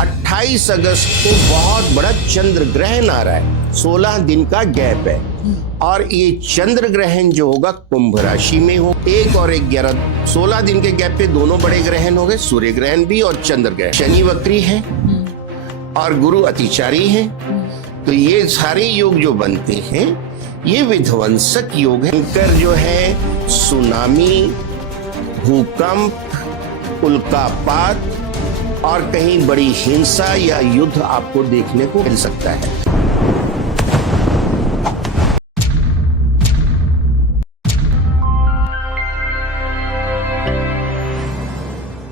28 अगस्त को बहुत बड़ा चंद्र ग्रहण आ रहा है, 16 दिन का गैप है। और ये चंद्र ग्रहण जो होगा कुंभ राशि में हो, 1 और 11 16 दिन के गैप पे दोनों बड़े ग्रहण हो गए, सूर्य ग्रहण भी और चंद्र ग्रहण। शनि वक्री है और गुरु अतिचारी है, तो ये सारे योग जो बनते हैं ये विध्वंसक योग है। भयंकर जो है सुनामी, भूकंप, उल्कापात और कहीं बड़ी हिंसा या युद्ध आपको देखने को मिल सकता है।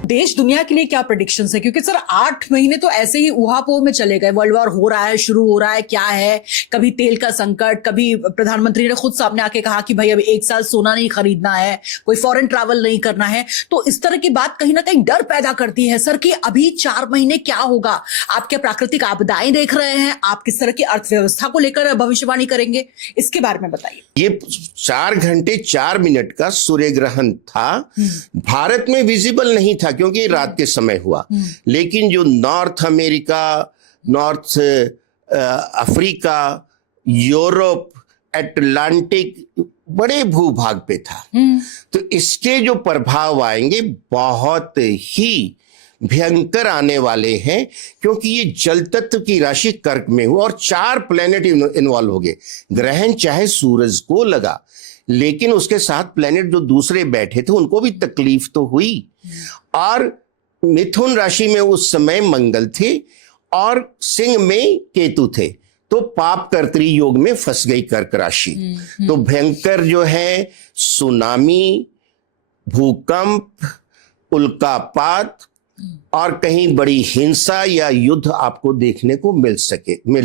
देश दुनिया के लिए क्या प्रेडिक्शंस है? क्योंकि सर 8 महीने तो ऐसे ही ऊहापोह में चले गए। वर्ल्ड वॉर हो रहा है, शुरू हो रहा है, क्या है, कभी तेल का संकट, कभी प्रधानमंत्री ने खुद सामने आके कहा कि भाई अब 1 साल सोना नहीं खरीदना है, कोई फॉरेन ट्रैवल नहीं करना है। तो इस तरह की बात कहीं ना कहीं डर पैदा करती है सर कि अभी 4 महीने क्या होगा। आप क्या प्राकृतिक आपदाएं देख रहे हैं? आप किस तरह की अर्थव्यवस्था को लेकर भविष्यवाणी करेंगे, इसके बारे में बताइए। ये 4 घंटे 4 मिनट का सूर्य ग्रहण था, भारत में विजिबल नहीं था क्योंकि रात के समय हुआ, लेकिन जो north America, north Africa, Europe, Atlantic बड़े भूभाग पे था, तो इसके जो प्रभाव आएंगे बहुत ही भयंकर आने वाले हैं, क्योंकि ये जल तत्व की राशि कर्क में हुआ और 4 प्लेनेट इन्वॉल्व हो गए। ग्रहण चाहे सूरज को लगा, लेकिन उसके साथ प्लेनेट जो दूसरे बैठे थे उनको भी तकलीफ तो हुई। और मिथुन राशि में उस समय मंगल थे और सिंह में केतु थे, तो पाप कर्तरी योग में फंस गई कर्क राशि। तो भयंकर जो है सुनामी, भूकंप, उल्कापात और कहीं बड़ी हिंसा या युद्ध आपको देखने को मिल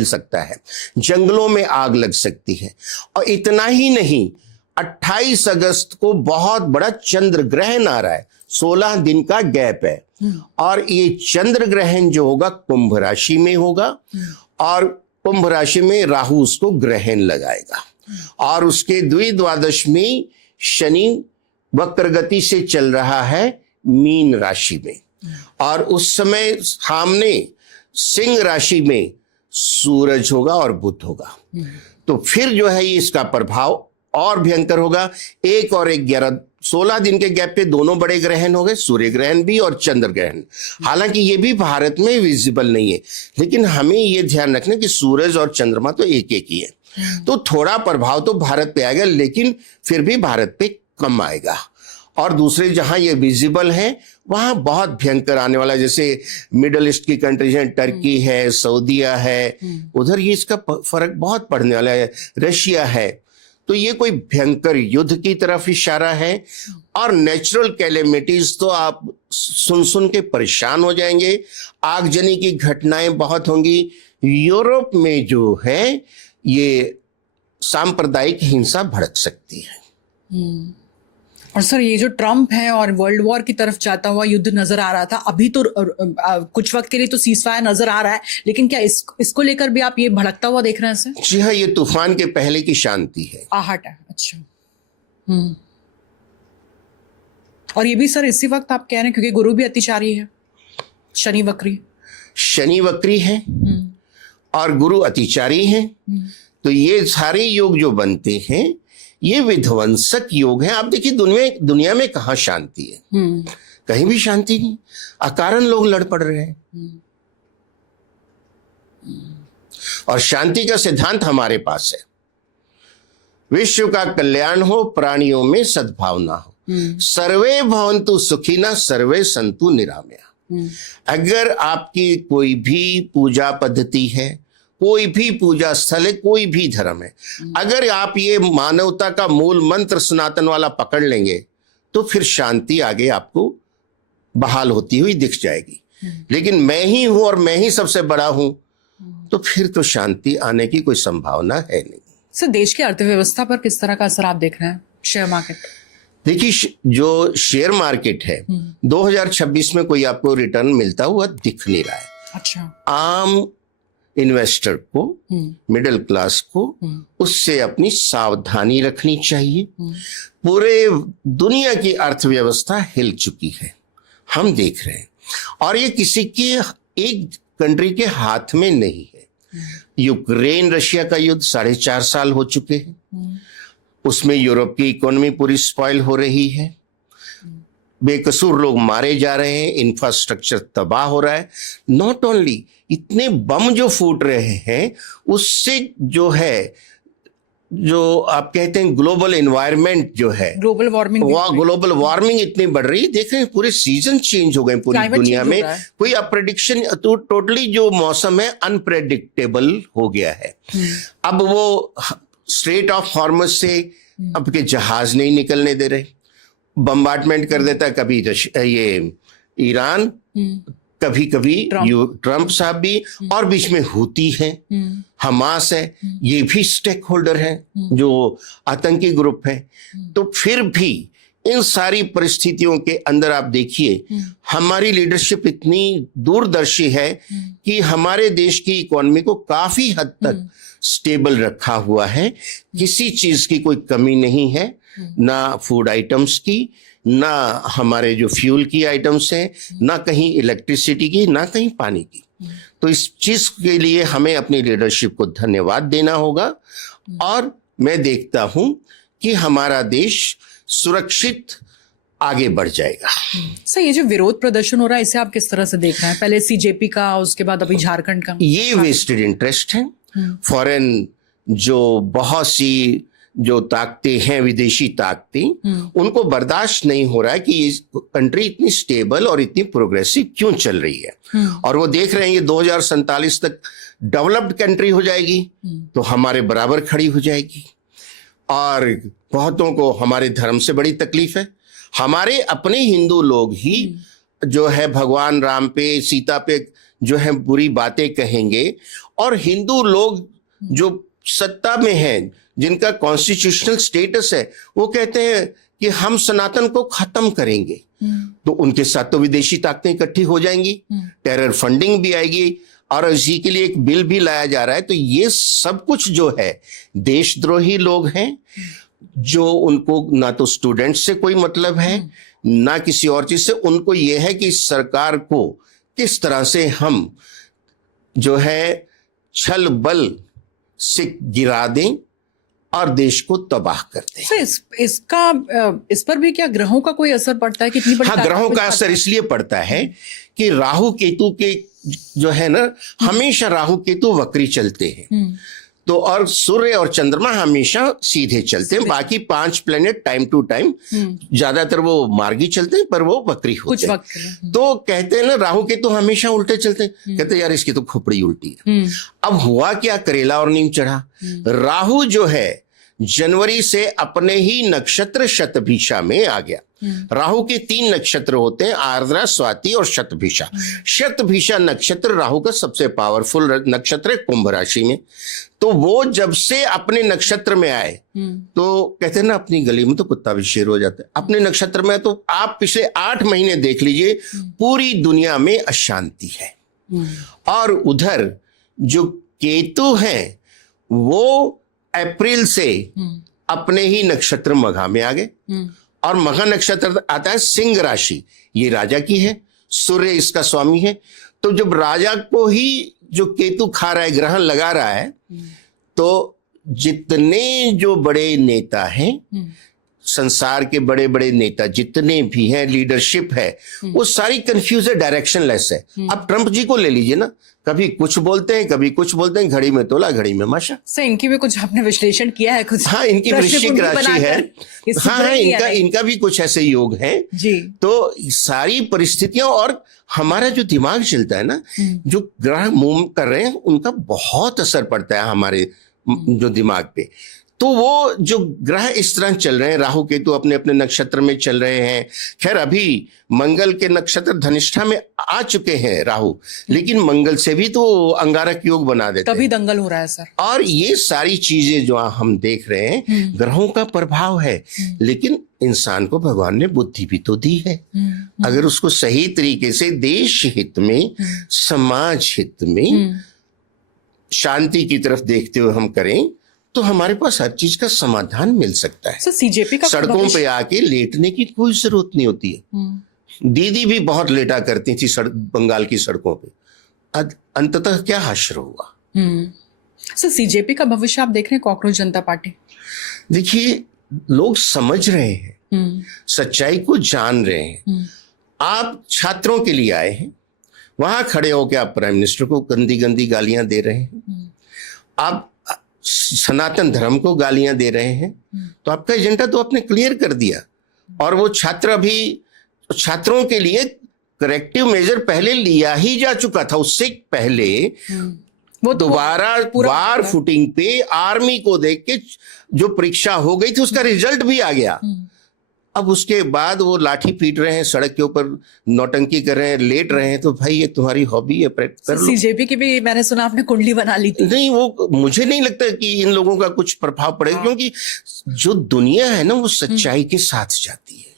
सकता है। जंगलों में आग लग सकती है। और इतना ही नहीं, 28 अगस्त को बहुत बड़ा चंद्र ग्रहण आ रहा है, 16 दिन का गैप है। और ये चंद्र ग्रहण जो होगा कुंभ राशि में होगा और कुंभ राशि में राहु उसको ग्रहण लगाएगा। और उसके द्विद्वादश में शनि वक्र गति से चल रहा है मीन राशि में, और उस समय सामने सिंह राशि में सूरज होगा और बुध होगा। तो फिर जो है इसका प्रभाव और भयंकर होगा। 1 और 11 16 दिन के गैप पे दोनों बड़े ग्रहण हो गए, सूर्य ग्रहण भी और चंद्र ग्रहण। हालांकि ये भी भारत में विजिबल नहीं है, लेकिन हमें ये ध्यान रखना कि सूरज और चंद्रमा तो एक एक ही है, तो थोड़ा प्रभाव तो भारत पे आएगा, लेकिन फिर भी भारत पे कम आएगा। और दूसरे जहां ये विजिबल है वहां बहुत भयंकर आने वाला है, जैसे मिडल ईस्ट की कंट्रीज हैं, टर्की है, सऊदीया है, उधर ये इसका फर्क बहुत पड़ने वाला है, रशिया है। तो ये कोई भयंकर युद्ध की तरफ इशारा है। और नेचुरल कैलेमिटीज तो आप सुन के परेशान हो जाएंगे। आगजनी की घटनाएं बहुत होंगी। यूरोप में जो है ये सांप्रदायिक हिंसा भड़क सकती है। और सर ये जो ट्रम्प है और वर्ल्ड वॉर की तरफ जाता हुआ युद्ध नजर आ रहा था, अभी तो कुछ वक्त के लिए तो सीजफायर नजर आ रहा है, लेकिन क्या इसको लेकर भी आप ये भड़कता हुआ देख रहे हैं सर? जी हाँ, ये तूफान के पहले की शांति है, आहट है। अच्छा। और ये भी सर इसी वक्त आप कह रहे हैं क्योंकि गुरु भी अतिचारी है, शनि वक्री है और गुरु अतिचारी है, तो ये सारे योग जो बनते हैं ये विध्वंसक योग है। आप देखिए दुनिया में कहाँ शांति है? कहीं भी शांति नहीं, अकारण लोग लड़ पड़ रहे हैं। और शांति का सिद्धांत हमारे पास है, विश्व का कल्याण हो, प्राणियों में सद्भावना हो, सर्वे भवन्तु सुखिनः सर्वे सन्तु निरामया। अगर आपकी कोई भी पूजा पद्धति है, कोई भी पूजा स्थल है, कोई भी धर्म है, अगर आप ये मानवता का मूल मंत्र सनातन वाला पकड़ लेंगे तो फिर शांति आगे आपको बहाल होती हुई दिख जाएगी। लेकिन मैं ही हूं और मैं ही सबसे बड़ा हूं, तो फिर तो शांति आने की कोई संभावना है नहीं। सर देश की अर्थव्यवस्था पर किस तरह का असर आप देख रहे हैं? शेयर मार्केट, देखिए जो शेयर मार्केट है 2026 में कोई आपको रिटर्न मिलता हुआ दिख नहीं रहा है। अच्छा। आम इन्वेस्टर को, मिडिल क्लास को उससे अपनी सावधानी रखनी चाहिए। पूरे दुनिया की अर्थव्यवस्था हिल चुकी है, हम देख रहे हैं, और ये किसी के एक कंट्री के हाथ में नहीं है। यूक्रेन रशिया का युद्ध 4.5 साल हो चुके हैं, उसमें यूरोप की इकोनॉमी पूरी स्पॉइल हो रही है, बेकसूर लोग मारे जा रहे हैं, इंफ्रास्ट्रक्चर तबाह हो रहा है। नॉट ओनली इतने बम जो फूट रहे हैं उससे जो है, जो आप कहते हैं ग्लोबल एनवायरनमेंट जो है, ग्लोबल वार्मिंग इतनी बढ़ रही है। देख रहे हैं पूरे सीजन चेंज हो गए पूरी दुनिया में, कोई अब प्रेडिक्शन तो टोटली जो मौसम है अनप्रेडिक्टेबल हो गया है। अब वो स्ट्रेट ऑफ हॉर्मज से अब के जहाज नहीं निकलने दे रहे, बम्बार्डमेंट कर देता है कभी ये ईरान, कभी कभी ट्रंप साहब भी, और बीच में हुती है, हमास है, ये भी स्टेक होल्डर है, जो आतंकी ग्रुप है। तो फिर भी इन सारी परिस्थितियों के अंदर आप देखिए हमारी लीडरशिप इतनी दूरदर्शी है कि हमारे देश की इकोनॉमी को काफी हद तक स्टेबल रखा हुआ है। किसी चीज की कोई कमी नहीं है, ना फूड आइटम्स की, ना हमारे जो फ्यूल की आइटम्स हैं, ना कहीं इलेक्ट्रिसिटी की, ना कहीं पानी की। तो इस चीज के लिए हमें अपनी लीडरशिप को धन्यवाद देना होगा, और मैं देखता हूं कि हमारा देश सुरक्षित आगे बढ़ जाएगा। सर, ये जो विरोध प्रदर्शन हो रहा है इसे आप किस तरह से देख रहे हैं? पहले सीजेपी का, उसके बाद अभी झारखंड का। ये वेस्टेड इंटरेस्ट है। फॉरेन जो बहुत सी जो ताकतें हैं, विदेशी ताकतें, उनको बर्दाश्त नहीं हो रहा है कि ये कंट्री इतनी स्टेबल और इतनी प्रोग्रेसिव क्यों चल रही है। और वो देख रहे हैं ये 2047 तक डेवलप्ड कंट्री हो जाएगी तो हमारे बराबर खड़ी हो जाएगी। और बहुतों को हमारे धर्म से बड़ी तकलीफ है। हमारे अपने हिंदू लोग ही जो है भगवान राम पे, सीता पे जो है बुरी बातें कहेंगे, और हिंदू लोग जो सत्ता में हैं, जिनका कॉन्स्टिट्यूशनल स्टेटस है, वो कहते हैं कि हम सनातन को खत्म करेंगे। तो उनके साथ तो विदेशी ताकतें इकट्ठी हो जाएंगी, टेरर फंडिंग भी आएगी, और इसी के लिए एक बिल भी लाया जा रहा है। तो ये सब कुछ जो है देशद्रोही लोग हैं, जो उनको ना तो स्टूडेंट से कोई मतलब है, ना किसी और चीज से। उनको ये है कि सरकार को किस तरह से हम जो है छल बल से गिरा दें और देश को तबाह कर दें। सर, इस पर भी क्या ग्रहों का कोई असर पड़ता है? कितनी बड़ी ग्रहों का असर इसलिए पड़ता है कि राहु केतु के जो है ना, हमेशा राहु केतु वक्री चलते हैं। तो और सूर्य और चंद्रमा हमेशा सीधे चलते हैं। बाकी 5 प्लेनेट टाइम टू टाइम ज्यादातर वो मार्गी चलते हैं, पर वो वक्री होते हैं। तो कहते हैं ना राहु केतु हमेशा उल्टे चलते हैं। कहते हैं यार इसकी तो खोपड़ी उल्टी है। अब हुआ क्या, करेला और नीम चढ़ा। राहु जो है जनवरी से अपने ही नक्षत्र शतभिषा में आ गया। राहु के 3 नक्षत्र होते हैं, आर्द्रा, स्वाति और शतभिषा। शतभिषा नक्षत्र राहु का सबसे पावरफुल नक्षत्र है कुंभ राशि में। तो वो जब से अपने नक्षत्र में आए, तो कहते हैं ना अपनी गली में तो कुत्ता भी शेर हो जाता है। अपने नक्षत्र में तो आप पिछले 8 महीने देख लीजिए, पूरी दुनिया में अशांति है। और उधर जो केतु हैं वो अप्रैल से अपने ही नक्षत्र मघा में आ गए, और मघा नक्षत्र आता है सिंह राशि, ये राजा की है, सूर्य इसका स्वामी है। तो जब राजा को ही जो केतु खा रहा है, ग्रहण लगा रहा है, तो जितने जो बड़े नेता हैं, संसार के बड़े बड़े नेता जितने भी हैं, लीडरशिप है, वो सारी कंफ्यूज है, डायरेक्शनलेस है। अब ट्रंप जी को ले लीजिए ना, कभी कुछ बोलते हैं, कभी कुछ बोलते हैं, घड़ी में तोला घड़ी में माशा। सर, इनकी भी कुछ आपने विश्लेषण किया है कुछ? हाँ, इनकी वृश्चिक राशि है। हाँ, इनका भी कुछ ऐसे योग है जी। तो सारी परिस्थितियां, और हमारा जो दिमाग चलता है ना, जो ग्रह मूव कर रहे हैं, उनका बहुत असर पड़ता है हमारे जो दिमाग पे। तो वो जो ग्रह इस तरह चल रहे हैं, राहु केतु अपने अपने नक्षत्र में चल रहे हैं। खैर अभी मंगल के नक्षत्र धनिष्ठा में आ चुके हैं राहु, लेकिन मंगल से भी तो अंगारक योग बना देते हैं। तभी दंगल हो रहा है सर। और ये सारी चीजें जो हम देख रहे हैं, ग्रहों का प्रभाव है। लेकिन इंसान को भगवान ने बुद्धि भी तो दी है। अगर उसको सही तरीके से देश हित में, समाज हित में, शांति की तरफ देखते हुए हम करें, तो हमारे पास हर चीज का समाधान मिल सकता है। सीजेपी का सड़कों पे आके लेटने की कोई जरूरत नहीं होती है। दीदी भी बहुत लेटा करती थी बंगाल की सड़कों पे, अंततः क्या हश्र हुआ। सर सीजेपी का भविष्य आप देख रहे हैं, कॉकरोच जनता पार्टी? देखिए, लोग समझ रहे हैं, सच्चाई को जान रहे हैं। आप छात्रों के लिए आए हैं, वहां खड़े होकर आप प्राइम मिनिस्टर को गंदी गंदी गालियां दे रहे हैं, आप सनातन धर्म को गालियां दे रहे हैं, तो आपका एजेंडा तो आपने क्लियर कर दिया। और वो छात्रों के लिए करेक्टिव मेजर पहले लिया ही जा चुका था। उससे पहले वो दोबारा वार फुटिंग पे आर्मी को देख के जो परीक्षा हो गई थी उसका रिजल्ट भी आ गया। अब उसके बाद वो लाठी पीट रहे हैं, सड़क के ऊपर नौटंकी कर रहे हैं, लेट रहे हैं, तो भाई ये तुम्हारी हॉबी है, कर लो। सीजेपी की भी मैंने सुना आपने कुंडली बना ली थी। नहीं, वो मुझे नहीं लगता कि इन लोगों का कुछ प्रभाव पड़ेगा, क्योंकि जो दुनिया है ना वो सच्चाई के साथ जाती है,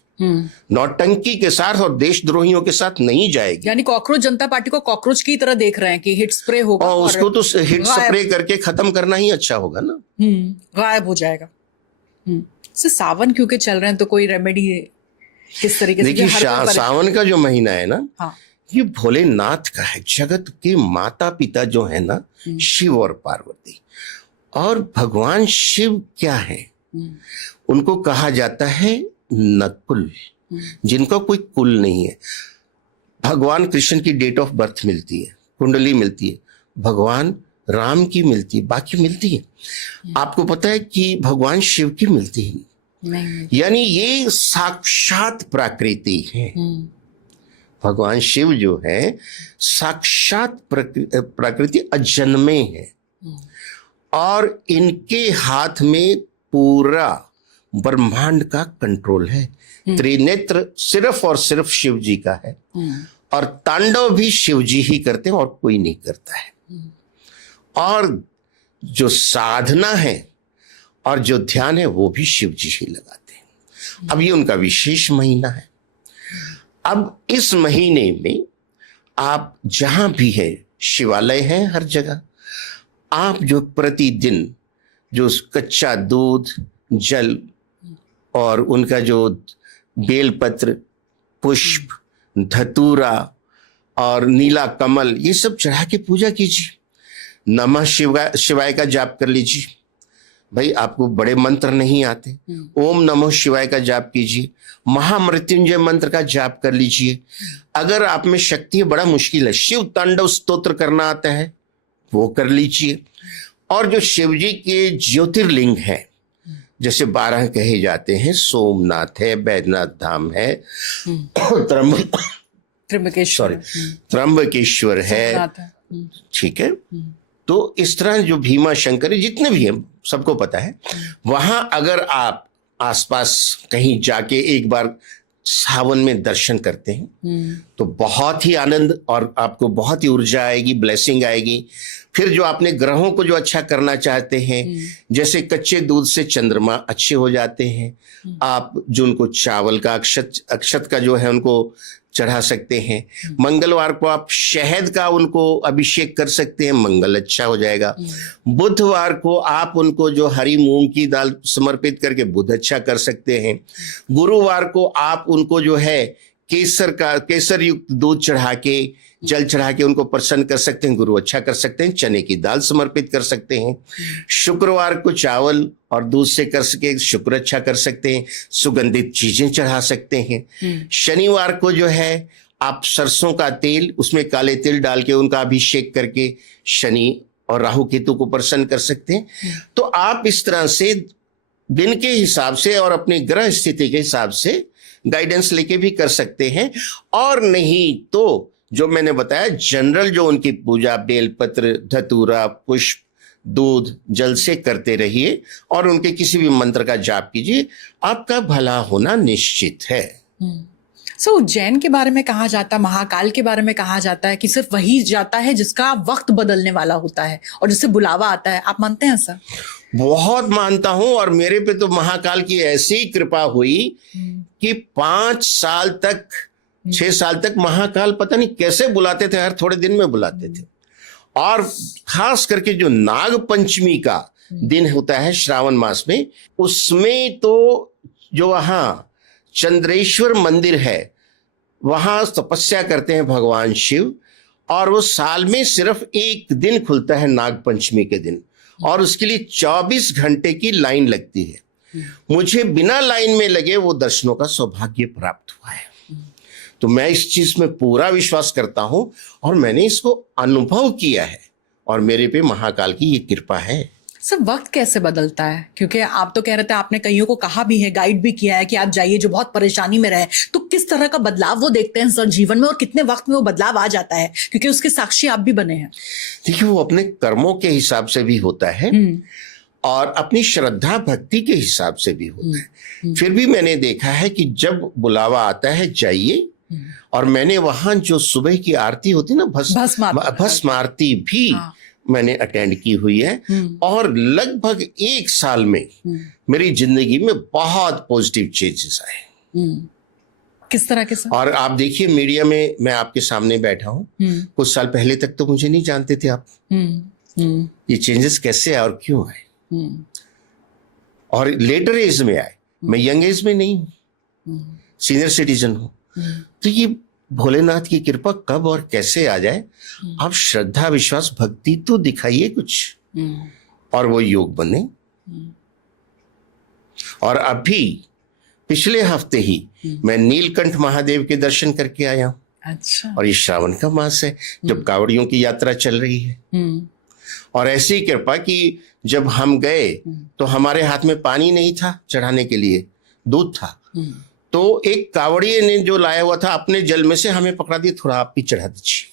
नौटंकी के साथ और देशद्रोहियों के साथ नहीं जाएगी। यानी कॉकरोच जनता पार्टी को कॉकरोच की तरह देख रहे हैं कि हिट स्प्रे होगा और उसको तो हिट स्प्रे करके खत्म करना ही अच्छा होगा ना। गायब हो जाएगा। सर सावन क्योंकि चल रहे हैं, तो कोई रेमेडी किस तरीके से? देखिए, सावन का जो महीना है ना, हाँ, ये भोलेनाथ का है। जगत के माता पिता जो है ना, शिव और पार्वती। और भगवान शिव क्या है, उनको कहा जाता है नकुल, जिनका कोई कुल नहीं है। भगवान कृष्ण की डेट ऑफ बर्थ मिलती है, कुंडली मिलती है, भगवान राम की मिलती है, बाकी मिलती है। आपको पता है कि भगवान शिव की मिलती ही नहीं। यानी ये साक्षात प्रकृति है। भगवान शिव जो है साक्षात प्रकृति, अजन्मे है, और इनके हाथ में पूरा ब्रह्मांड का कंट्रोल है। त्रिनेत्र सिर्फ और सिर्फ शिव जी का है, और तांडव भी शिव जी ही करते हैं और कोई नहीं करता है। और जो साधना है और जो ध्यान है वो भी शिव जी ही लगाते हैं। अब ये उनका विशेष महीना है। अब इस महीने में आप जहां भी है, शिवालय है हर जगह, आप जो प्रतिदिन जो कच्चा दूध, जल और उनका जो बेलपत्र, पुष्प, धतूरा और नीला कमल, ये सब चढ़ा के पूजा कीजिए। नमः शिवाय का जाप कर लीजिए। भाई आपको बड़े मंत्र नहीं आते, ओम नमः शिवाय का जाप कीजिए। महामृत्युंजय मंत्र का जाप कर लीजिए। अगर आप में शक्ति है, बड़ा मुश्किल है, शिव तांडव स्तोत्र करना आता है, वो कर लीजिए। और जो शिव जी के ज्योतिर्लिंग है, जैसे 12 कहे जाते हैं, सोमनाथ है, बैद्यनाथ धाम है, त्र्यंबकेश्वर है, ठीक है। तो इस तरह जो भीमा शंकर जितने भी हैं सबको पता है। वहां अगर आप आसपास कहीं जाके एक बार सावन में दर्शन करते हैं तो बहुत ही आनंद और आपको बहुत ही ऊर्जा आएगी, ब्लेसिंग आएगी। फिर जो आपने ग्रहों को जो अच्छा करना चाहते हैं, जैसे कच्चे दूध से चंद्रमा अच्छे हो जाते हैं, आप जो उनको चावल का अक्षत का जो है उनको चढ़ा सकते हैं। मंगलवार को आप शहद का उनको अभिषेक कर सकते हैं, मंगल अच्छा हो जाएगा। बुधवार को आप उनको जो हरी मूंग की दाल समर्पित करके बुध अच्छा कर सकते हैं। गुरुवार को आप उनको जो है केसर युक्त दूध चढ़ा के, जल चढ़ा के उनको प्रसन्न कर सकते हैं, गुरु अच्छा कर सकते हैं। चने की दाल समर्पित कर सकते हैं। शुक्रवार को चावल और दूध से कर सके शुक्र अच्छा कर सकते हैं, सुगंधित चीजें चढ़ा सकते हैं। शनिवार को जो है आप सरसों का तेल, उसमें काले तिल डाल के उनका अभिषेक करके शनि और राहु केतु को प्रसन्न कर सकते हैं। तो आप इस तरह से दिन के हिसाब से और अपनी ग्रह स्थिति के हिसाब से गाइडेंस लेके भी कर सकते हैं। और नहीं तो जो मैंने बताया जनरल जो उनकी पूजा बेलपत्र, धतूरा, पुष्प, दूध, जल से करते रहिए और उनके किसी भी मंत्र का जाप कीजिए, आपका भला होना निश्चित है। उज्जैन के बारे में कहा जाता है, महाकाल के बारे में कहा जाता है कि सिर्फ वही जाता है जिसका वक्त बदलने वाला होता है और जिससे बुलावा आता है। आप मानते हैं सर? बहुत मानता हूं। और मेरे पे तो महाकाल की ऐसी कृपा हुई कि 5 साल तक 6 साल तक महाकाल पता नहीं कैसे बुलाते थे, हर थोड़े दिन में बुलाते थे। और खास करके जो नाग पंचमी का दिन होता है श्रावण मास में, उसमें तो जो वहां चंद्रेश्वर मंदिर है वहां तपस्या करते हैं भगवान शिव, और वो साल में सिर्फ एक दिन खुलता है, नाग पंचमी के दिन, और उसके लिए 24 घंटे की लाइन लगती है। मुझे बिना लाइन में लगे वो दर्शनों का सौभाग्य प्राप्त हुआ है। तो मैं इस चीज में पूरा विश्वास करता हूं और मैंने इसको अनुभव किया है और मेरे पे महाकाल की ये कृपा है। सर वक्त कैसे बदलता है, क्योंकि आप तो कह रहे थे, आपने कईयों को कहा भी है, गाइड भी किया है कि आप जाइए जो बहुत परेशानी में रहे, तो किस तरह का बदलाव वो देखते हैं सर जीवन में और कितने वक्त में वो बदलाव आ जाता है, क्योंकि उसके साक्षी आप भी बने हैं। देखिए, वो अपने कर्मों के हिसाब से भी होता है और अपनी श्रद्धा भक्ति के हिसाब से भी होता है। फिर भी मैंने देखा है कि जब बुलावा आता है जाइए, और मैंने वहां जो सुबह की आरती होती ना, भस्म आरती भी मैंने अटेंड की हुई है और लगभग 1 साल में मेरी जिंदगी में बहुत पॉजिटिव चेंजेस आए। किस तरह के सर? और आप देखिए, मीडिया में मैं आपके सामने बैठा हूँ, कुछ साल पहले तक तो मुझे नहीं जानते थे आप। ये चेंजेस कैसे आए और क्यों आए, और लेटर एज में आए। मैं यंग एज में नहीं हूँ, सीनियर सिटीजन हूँ। तो ये भोलेनाथ की कृपा कब और कैसे आ जाए। आप श्रद्धा विश्वास भक्ति तो दिखाइए कुछ, और वो योग बने। और अभी पिछले हफ्ते ही मैं नीलकंठ महादेव के दर्शन करके आया हूं। अच्छा। और ये श्रावण का मास है जब कावड़ियों की यात्रा चल रही है, और ऐसी कृपा कि जब हम गए तो हमारे हाथ में पानी नहीं था चढ़ाने के लिए, दूध था। तो एक कावड़िए ने जो लाया हुआ था अपने जल में से हमें पकड़ा दिया, थोड़ा आप भी चढ़ा दीजिए।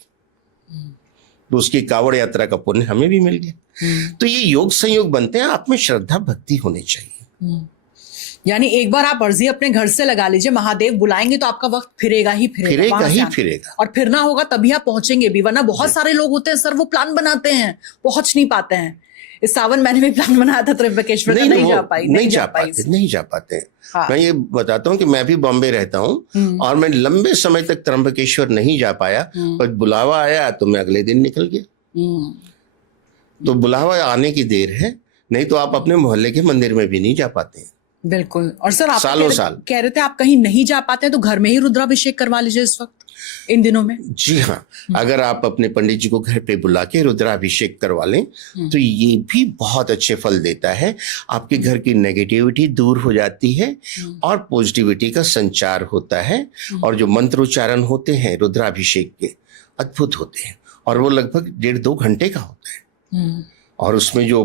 तो उसकी कावड़ यात्रा का पुण्य हमें भी मिल गया। तो ये योग संयोग बनते हैं, आप में श्रद्धा भक्ति होनी चाहिए। यानी एक बार आप अर्जी अपने घर से लगा लीजिए, महादेव बुलाएंगे तो आपका वक्त फिरेगा ही फिरेगा। और फिरना होगा तभी आप पहुंचेंगे भी, वरना बहुत सारे लोग होते हैं सर, वो प्लान बनाते हैं, पहुंच नहीं पाते हैं। इस सावन मैंने भी प्लान बनाया था त्र्यंबकेश्वर का, नहीं जा पाते। हाँ। मैं ये बताता हूँ कि मैं भी बॉम्बे रहता हूँ और मैं लंबे समय तक त्र्यंबकेश्वर नहीं जा पाया, पर बुलावा आया तो मैं अगले दिन निकल गया। तो बुलावा आने की देर है, नहीं तो आप अपने मोहल्ले के मंदिर में भी नहीं जा पाते। बिल्कुल। और सर आप सालों साल कह रहे थे आप कहीं नहीं जा पाते तो घर में ही रुद्राभिषेक करवा लीजिए इस वक्त, इन दिनों में। जी हाँ, अगर आप अपने पंडित जी को घर पे बुला के रुद्राभिषेक करवा लें तो ये भी बहुत अच्छे फल देता है। आपके घर की नेगेटिविटी दूर हो जाती है और पॉजिटिविटी का संचार होता है। और जो मंत्रोच्चारण होते हैं रुद्राभिषेक के, अद्भुत होते हैं, और वो लगभग 1.5-2 घंटे का होता है। और उसमें जो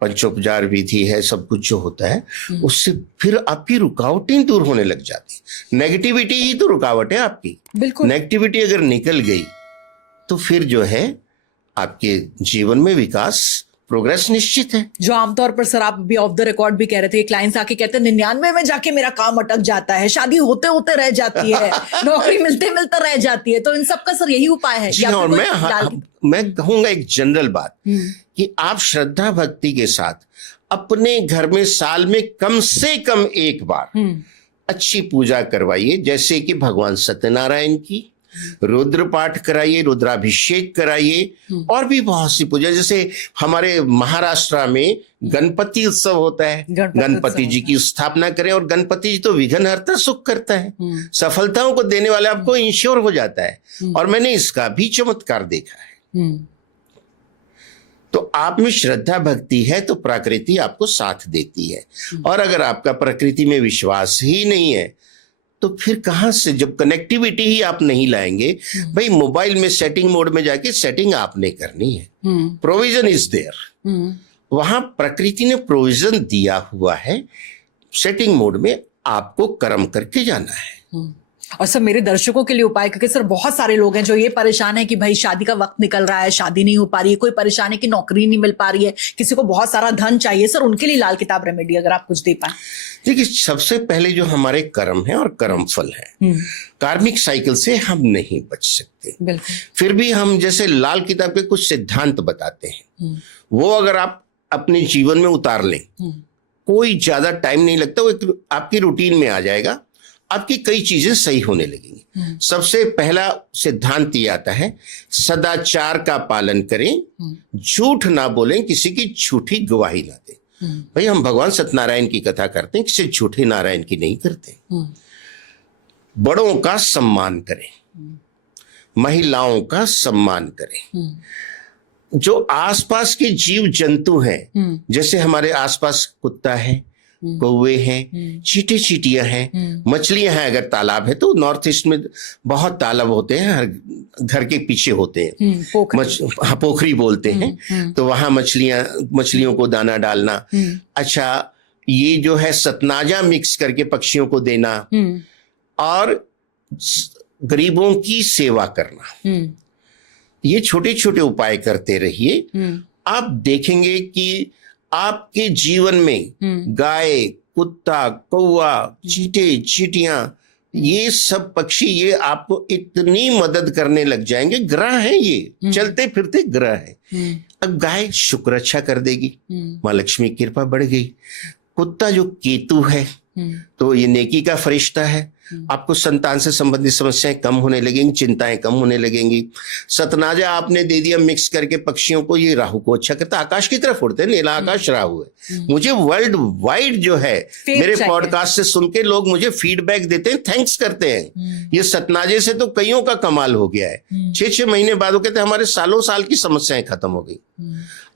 पंचोपचार विधि है, सब कुछ जो होता है, उससे फिर आपकी रुकावटें दूर होने लग जाती। नेगेटिविटी ही तो रुकावट है आपकी। बिल्कुल। नेगेटिविटी अगर निकल गई तो फिर जो है आपके जीवन में विकास, प्रोग्रेस निश्चित है। जो आमतौर पर सर आप भी ऑफ द रिकॉर्ड भी कह रहे थे, क्लाइंट्स आके कहते हैं 99 में जाके मेरा काम अटक जाता है, शादी होते होते रह जाती है, नौकरी मिलते मिलते रह जाती है, तो इन सब का सर यही उपाय है? जी, और मैं कहूंगा एक जनरल बात कि आप श्रद्धा भक्ति के साथ अपने घर में साल में कम से कम एक बार अच्छी पूजा करवाइए, जैसे कि भगवान सत्यनारायण की, रुद्र पाठ कराइए, रुद्राभिषेक कराइए, और भी बहुत सी पूजा। जैसे हमारे महाराष्ट्र में गणपति उत्सव होता है, गणपति जी की स्थापना करें। और गणपति जी तो विघ्नहर्ता, सुख करता है, सफलताओं को देने वाले, आपको इंश्योर हो जाता है। और मैंने इसका भी चमत्कार देखा है। तो आप में श्रद्धा भक्ति है तो प्रकृति आपको साथ देती है। और अगर आपका प्रकृति में विश्वास ही नहीं है तो फिर कहां से, जब कनेक्टिविटी ही आप नहीं लाएंगे, भाई मोबाइल में सेटिंग मोड में जाके सेटिंग आपने करनी है। प्रोविजन इज देयर, वहां प्रकृति ने प्रोविजन दिया हुआ है, सेटिंग मोड में आपको कर्म करके जाना है। और सर मेरे दर्शकों के लिए उपाय, क्योंकि सर बहुत सारे लोग हैं जो ये परेशान है कि भाई शादी का वक्त निकल रहा है, शादी नहीं हो पा रही है, कोई परेशानी की नौकरी नहीं मिल पा रही है, किसी को बहुत सारा धन चाहिए, सर उनके लिए लाल किताब रेमेडी अगर आप कुछ दे पाए। देखिए, सबसे पहले जो हमारे कर्म है और कर्म फल है, कार्मिक साइकिल से हम नहीं बच सकते। बिल्कुल। फिर भी हम जैसे लाल किताब के कुछ सिद्धांत बताते हैं, वो अगर आप अपने जीवन में उतार लें, कोई ज्यादा टाइम नहीं लगता, वो आपकी रूटीन में आ जाएगा, आपकी कई चीजें सही होने लगेंगी। सबसे पहला सिद्धांत ये आता है, सदाचार का पालन करें, झूठ ना बोलें, किसी की झूठी गवाही ना दें। भाई हम भगवान सत्यनारायण की कथा करते हैं, किसी झूठे नारायण की नहीं करते। बड़ों का सम्मान करें, महिलाओं का सम्मान करें। जो आसपास के जीव जंतु हैं, जैसे हमारे आसपास कुत्ता है, कौवे हैं, चींटी चींटियां हैं, मछलियां हैं। अगर तालाब है तो नॉर्थ ईस्ट में बहुत तालाब होते हैं, हर घर के पीछे होते हैं, हाँ, पोखरी बोलते हैं। तो वहां मछलियों को दाना डालना। अच्छा, ये जो है सतनाजा मिक्स करके पक्षियों को देना और गरीबों की सेवा करना, ये छोटे छोटे उपाय करते रहिए। आप देखेंगे कि आपके जीवन में गाय, कुत्ता, कौवा, चींटे, चींटियां, ये सब पक्षी, ये आपको इतनी मदद करने लग जाएंगे। ग्रह हैं, ये चलते फिरते ग्रह हैं। अब गाय शुक्र अच्छा कर देगी, माँ लक्ष्मी की कृपा बढ़ गई। कुत्ता जो केतु है, तो ये नेकी का फरिश्ता है। आपको संतान से संबंधित समस्याएं कम होने लगेंगी, चिंताएं कम होने लगेंगी। सतनाजा आपने दे दिया मिक्स करके पक्षियों को, ये राहु को अच्छा करता। आकाश की तरफ उड़ते हैं, नीला आकाश राहु है। मुझे वर्ल्ड वाइड जो है मेरे पॉडकास्ट से सुन के लोग मुझे फीडबैक देते हैं, थैंक्स करते हैं। ये सतनाजे से तो कईयों का कमाल हो गया है। 6-6 महीने बाद वो कहते हैं हमारे सालों साल की समस्याएं खत्म हो गई।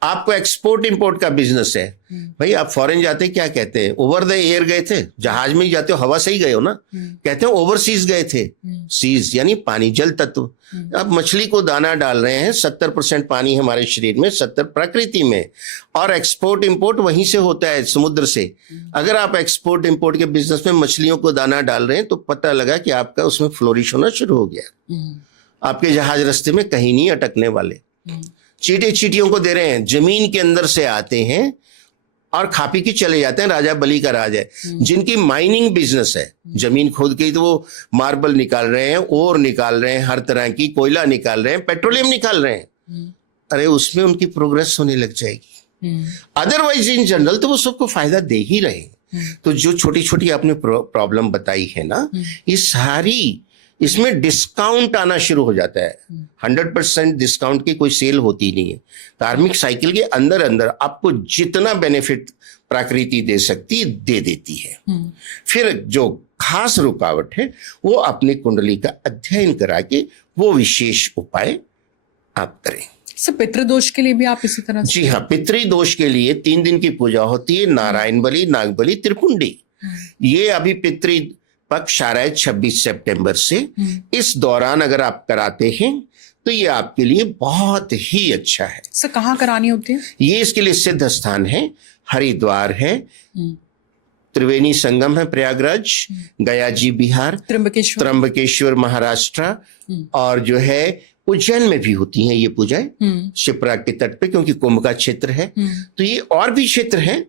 आपको एक्सपोर्ट इंपोर्ट का बिजनेस है, भाई आप फॉरेन जाते क्या कहते हैं? ओवर द एयर गए थे, जहाज में ही जाते हो, हवा से ही गए हो ना। कहते हैं ओवरसीज गए थे। सीज यानी पानी, जल तत्व। अब मछली को दाना डाल रहे हैं, 70% पानी हमारे शरीर में, 70 प्रकृति में, और एक्सपोर्ट इंपोर्ट वहीं से होता है, समुद्र से। अगर आप एक्सपोर्ट इंपोर्ट के बिजनेस में मछलियों को दाना डाल रहे हैं तो पता लगा कि आपका उसमें फ्लोरिश होना शुरू हो गया। आपके जहाज रास्ते में कहीं नहीं अटकने वाले। चींटे चींटियों को दे रहे हैं, जमीन के अंदर से आते हैं और खा पी के चले जाते हैं। राजा बलि का राज है। जिनकी माइनिंग बिजनेस है, जमीन खोद के, तो वो मार्बल निकाल रहे हैं, ओर निकाल रहे हैं, हर तरह की कोयला निकाल रहे हैं, पेट्रोलियम निकाल रहे हैं। अरे उसमें उनकी प्रोग्रेस होने लग जाएगी। अदरवाइज इन जनरल तो वो सबको फायदा दे ही रहे हैं। तो जो छोटी छोटी आपने प्रॉब्लम बताई है ना, ये सारी, इसमें डिस्काउंट आना शुरू हो जाता है। 100% डिस्काउंट की कोई सेल होती नहीं है। कार्मिक साइकिल के अंदर अंदर आपको जितना बेनिफिट प्रकृति दे सकती है, दे देती है। फिर जो खास रुकावट है वो अपनी कुंडली का अध्ययन करा के वो विशेष उपाय आप करें। सर, पितृदोष के लिए भी आप इसी तरह? जी हाँ, पितृदोष के लिए 3 दिन की पूजा होती है। नारायण बलि, नाग बलि, त्रिपुंडी। ये अभी पितृ पक्ष आ रहा है 26 सितंबर से। इस दौरान अगर आप कराते हैं तो ये आपके लिए बहुत ही अच्छा है। सर, कहाँ करानी होती है? ये इसके लिए सिद्ध स्थान है, हरिद्वार है, त्रिवेणी संगम है प्रयागराज, गया जी बिहार, त्र्यंबकेश्वर महाराष्ट्र, और जो है उज्जैन में भी होती हैं ये पूजाएं, शिप्रा के तट पे, क्योंकि कुंभ का क्षेत्र है। तो ये और भी क्षेत्र हैं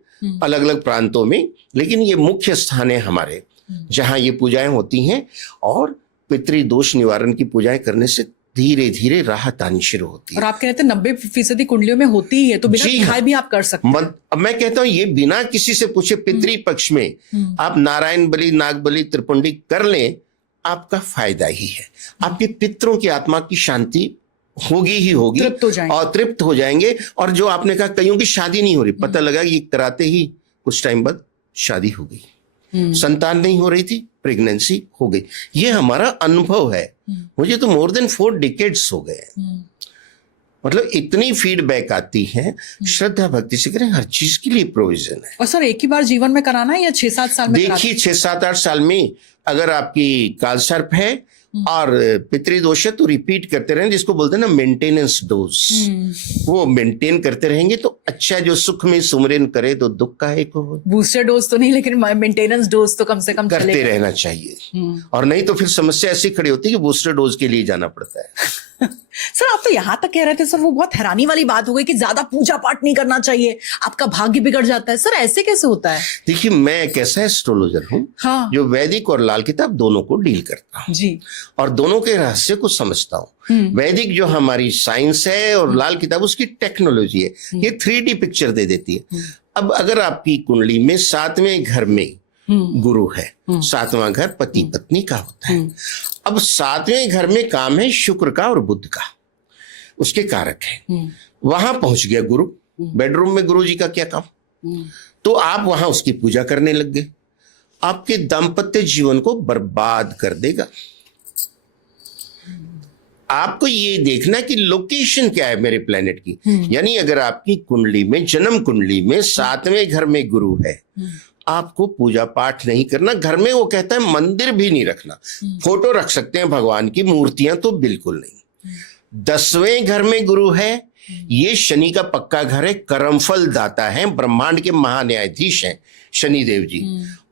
अलग अलग प्रांतों में, लेकिन ये मुख्य स्थान है हमारे जहां ये पूजाएं होती हैं। और पितृदोष निवारण की पूजाएं करने से धीरे धीरे राहत आनी शुरू होती है। और आप कहते हैं 90% कुंडलियों में होती ही है, तो बिना दिखाए भी आप कर सकते हैं। मैं कहता हूं ये बिना किसी से पूछे पितृ पक्ष में आप नारायण बलि, नाग बलि, त्रिपुंडी कर लें, आपका फायदा ही है। आपके पितरों की आत्मा की शांति होगी ही होगी, और तृप्त हो जाएंगे। और जो आपने कहा कईयों की शादी नहीं हो रही, पता लगा ये कराते ही कुछ टाइम बाद शादी हो गई, संतान नहीं हो रही थी, प्रेगनेंसी हो गई। ये हमारा अनुभव है। मुझे तो मोर देन 4 डिकेड्स हो गए। मतलब इतनी फीडबैक आती है। श्रद्धा भक्ति से करें, हर चीज के लिए प्रोविजन है। और सर, एक ही बार जीवन में कराना है या 6-7 साल में? देखिए, 6-7-8 साल में अगर आपकी कालसर्प है और पितृदोष है तो रिपीट करते रहें, जिसको बोलते हैं ना मेंटेनेंस डोज। वो मेंटेन करते रहेंगे तो अच्छा। जो सुख में सुमरन करे तो दुख का एक हो। बूस्टर डोज तो नहीं, लेकिन मेंटेनेंस डोज तो कम से कम करते रहना चाहिए। और नहीं तो फिर समस्या ऐसी खड़ी होती है कि बूस्टर डोज के लिए जाना पड़ता है। सर, आप तो यहाँ तक कह रहे थे सर, वो बहुत हैरानी वाली बात हो गई कि ज्यादा पूजा पाठ नहीं करना चाहिए, आपका भाग्य बिगड़ जाता है। सर, ऐसे कैसे होता है? देखिए, मैं एक ऐसा एस्ट्रोलॉजर हूँ जो वैदिक और लाल किताब दोनों को डील करता हूँ जी, और दोनों के रहस्य को समझता हूँ। वैदिक जो हमारी साइंस है और लाल किताब उसकी टेक्नोलॉजी है। ये 3D पिक्चर दे देती है। अब अगर आपकी कुंडली में 7वें घर में गुरु है, 7वां घर पति पत्नी का होता है। अब 7वें घर में काम है शुक्र का और बुध का, उसके कारक है। वहां पहुंच गया गुरु, बेडरूम में गुरु जी का क्या काम, तो आप वहां उसकी पूजा करने लग गए, आपके दाम्पत्य जीवन को बर्बाद कर देगा। आपको ये देखना कि लोकेशन क्या है मेरे प्लेनेट की। यानी अगर आपकी कुंडली में, जन्म कुंडली में 7वें घर में गुरु है, आपको पूजा पाठ नहीं करना। घर में वो कहता है मंदिर भी नहीं रखना। फोटो रख सकते हैं भगवान की, मूर्तियां तो बिल्कुल नहीं। 10वें घर में गुरु है, ये शनि का पक्का घर है, कर्मफल दाता है, ब्रह्मांड के महान्यायाधीश हैं शनि देव जी,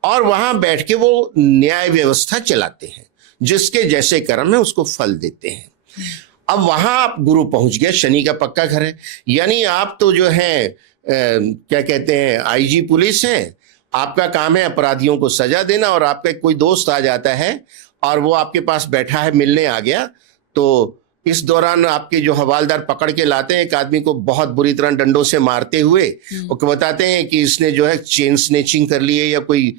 और वहां बैठ के वो न्याय व्यवस्था चलाते हैं। जिसके जैसे कर्म है उसको फल देते हैं। अब वहां आप गुरु पहुंच गया, शनि का पक्का घर है, यानी आप तो जो है क्या कहते हैं, आईजी पुलिस है। आपका काम है अपराधियों को सजा देना, और आपका कोई दोस्त आ जाता है और वो आपके पास बैठा है, मिलने आ गया, तो इस दौरान आपके जो हवालदार पकड़ के लाते हैं एक आदमी को बहुत बुरी तरह डंडों से मारते हुए, और बताते हैं कि इसने जो है चेन स्नेचिंग कर ली है या कोई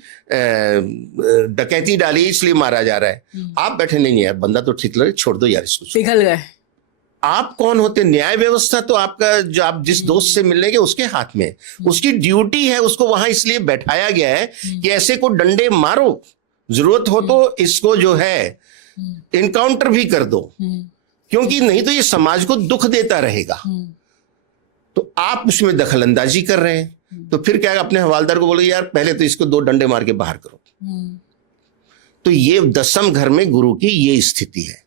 डकैती डाली इसलिए मारा जा रहा है। आप बैठे, नहीं यार बंदा तो ठीक लगे, छोड़ दो यार इसको। पिघल गए। आप कौन होते? न्याय व्यवस्था तो आपका, जो आप जिस दोस्त से मिलने गए उसके हाथ में, उसकी ड्यूटी है, उसको वहां इसलिए बैठाया गया है कि ऐसे को डंडे मारो, जरूरत हो तो इसको जो है इनकाउंटर भी कर दो, क्योंकि नहीं तो ये समाज को दुख देता रहेगा। तो आप उसमें दखल अंदाजी कर रहे हैं, तो फिर क्या, अपने हवालदार को बोलो यार पहले तो इसको 2 डंडे मार के बाहर करो। तो ये 10वें घर में गुरु की ये स्थिति है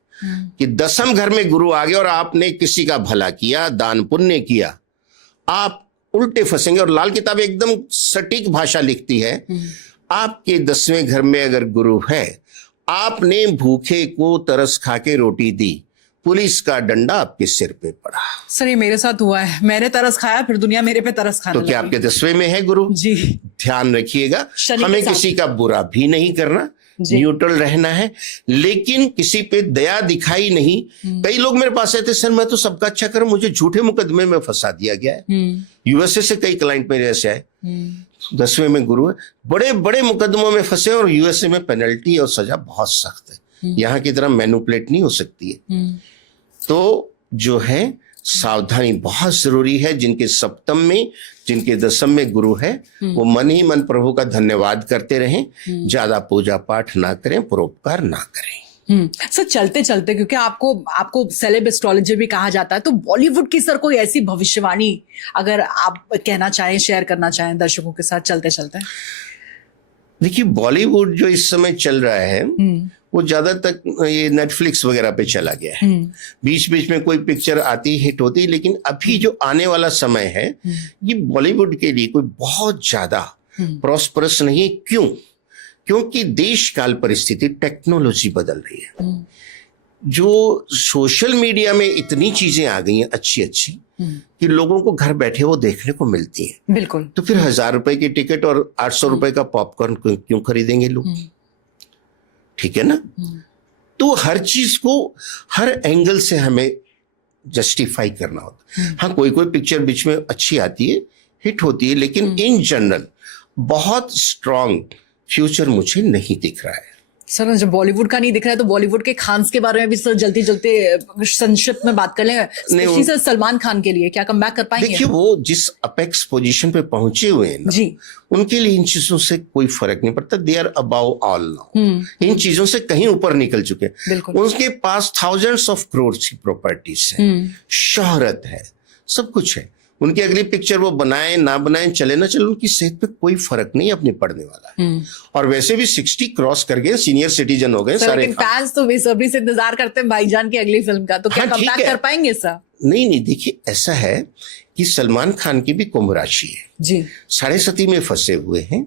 कि 10वें घर में गुरु आ गया और आपने किसी का भला किया, दान पुण्य किया, आप उल्टे फंसेंगे। और लाल किताब एकदम सटीक भाषा लिखती है, आपके 10वें घर में अगर गुरु है, आपने भूखे को तरस खा के रोटी दी, पुलिस का डंडा आपके सिर पे पड़ा। सर ये मेरे साथ हुआ है, मैंने तरस खाया, फिर दुनिया मेरे पे तरस खाने तो क्या लगी। आपके 10वें में है गुरु? जी। ध्यान रखिएगा, शनि हमें के साथ। किसी का बुरा भी नहीं करना, न्यूट्रल रहना है, लेकिन किसी पे दया दिखाई नहीं। कई लोग मेरे पास आते, सर मैं तो सबका अच्छा कर, मुझे झूठे मुकदमे में फंसा दिया गया है। यूएसए से कई क्लाइंट मेरे ऐसे आए, 10वें में गुरु है, बड़े बड़े मुकदमों में फंसे, और यूएसए में पेनल्टी और सजा बहुत सख्त है, यहाँ की तरह मैनिपुलेट नहीं हो सकती है। तो जो है सावधानी बहुत जरूरी है। जिनके सप्तम में, जिनके 10वें में गुरु है, वो मन ही मन प्रभु का धन्यवाद करते रहें, ज्यादा पूजा पाठ ना करें, परोपकार ना करें। सर चलते चलते, क्योंकि आपको सेलेब एस्ट्रोलॉजर भी कहा जाता है, तो बॉलीवुड की सर कोई ऐसी भविष्यवाणी अगर आप कहना चाहें, शेयर करना चाहें दर्शकों के साथ चलते चलते। देखिए बॉलीवुड जो इस समय चल रहा है वो ज्यादा तक ये नेटफ्लिक्स वगैरह पे चला गया है। बीच बीच में कोई पिक्चर आती हिट होती, लेकिन अभी जो आने वाला समय है ये बॉलीवुड के लिए कोई बहुत ज्यादा प्रॉस्परस नहीं है। क्यों? क्योंकि देश काल परिस्थिति, टेक्नोलॉजी बदल रही है। जो सोशल मीडिया में इतनी चीजें आ गई हैं अच्छी अच्छी कि लोगों को घर बैठे वो देखने को मिलती हैं। बिल्कुल। तो फिर 1000 रुपए की टिकट और 800 रुपए का पॉपकॉर्न क्यों खरीदेंगे लोग? ठीक है ना? तो हर चीज को हर एंगल से हमें जस्टिफाई करना होता है। हाँ, कोई कोई पिक्चर बीच में अच्छी आती है, हिट होती है, लेकिन इन जनरल बहुत स्ट्रांग फ्यूचर मुझे नहीं दिख रहा है। सर जब बॉलीवुड का नहीं दिख रहा है तो बॉलीवुड के खान्स के बारे में भी सर जल्दी जल्दी संक्षिप्त में बात कर लें। स्पेशली सर सलमान खान के लिए क्या कम बैक कर पाएंगे? देखिए वो जिस अपेक्स पोजीशन पे पहुंचे हुए हैं ना, जी, उनके लिए इन चीजों से कोई फर्क नहीं पड़ता। They are about all now, इन चीजों से कहीं ऊपर निकल चुके हैं। उनके पास थाउजेंड्स ऑफ करोड़ की प्रॉपर्टीज है, शोहरत है, सब कुछ है। उनकी अगली पिक्चर वो बनाए ना बनाए, चले ना चले, उनकी सेहत पे कोई फर्क नहीं अपने पड़ने वाला है। और वैसे भी 60 क्रॉस कर गए, सीनियर सिटीजन हो गए सारे। फैंस तो बेसब्री से इंतजार करते हैं भाईजान की अगली फिल्म का, तो क्या हाँ, कमबैक कर पाएंगे सर? नहीं, देखिए ऐसा है कि सलमान खान की भी कुंभ राशि है जी, 7.5 में फंसे हुए हैं,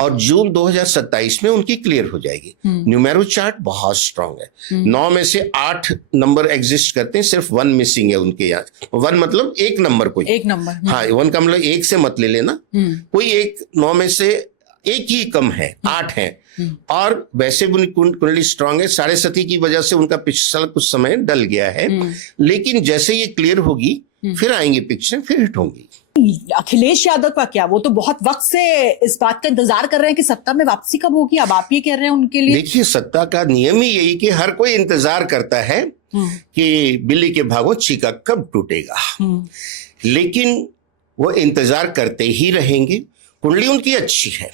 और जून 2027 में उनकी क्लियर हो जाएगी। न्यूमेरो चार्ट बहुत स्ट्रांग है। 9 में से 8 नंबर एग्जिस्ट करते हैं, सिर्फ 1 मिसिंग है उनके यहाँ। 1 मतलब एक नंबर, कोई एक नंबर। हाँ, 1 का मतलब 1 से मत ले लेना, कोई एक 9 में से एक ही कम है, 8 है। और वैसे भी कुंडली स्ट्रांग है। 7.5 की वजह से उनका पिछला कुछ समय डल गया है, लेकिन जैसे ये क्लियर होगी फिर आएंगी पिक्चर, फिर हिट होंगी। अखिलेश यादव का क्या? वो तो बहुत वक्त से इस बात का इंतजार कर रहे हैं कि सत्ता में वापसी कब होगी। अब आप ये कह रहे हैं उनके लिए? देखिए सत्ता का नियम ही यही कि हर कोई इंतजार करता है कि बिल्ली के भागो चीका कब टूटेगा, लेकिन वो इंतजार करते ही रहेंगे। कुंडली उनकी अच्छी है,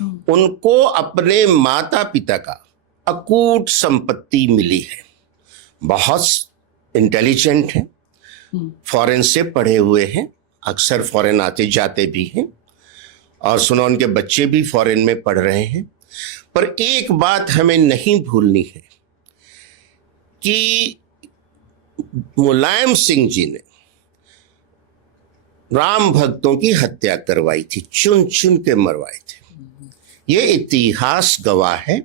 उनको अपने माता पिता का अकूट संपत्ति मिली है, बहुत इंटेलिजेंट हैं, फॉरेन से पढ़े हुए हैं, अक्सर फॉरेन आते जाते भी हैं, और सुनो उनके बच्चे भी फॉरेन में पढ़ रहे हैं। पर एक बात हमें नहीं भूलनी है कि मुलायम सिंह जी ने राम भक्तों की हत्या करवाई थी, चुन चुन के मरवाए थे। ये इतिहास गवाह है,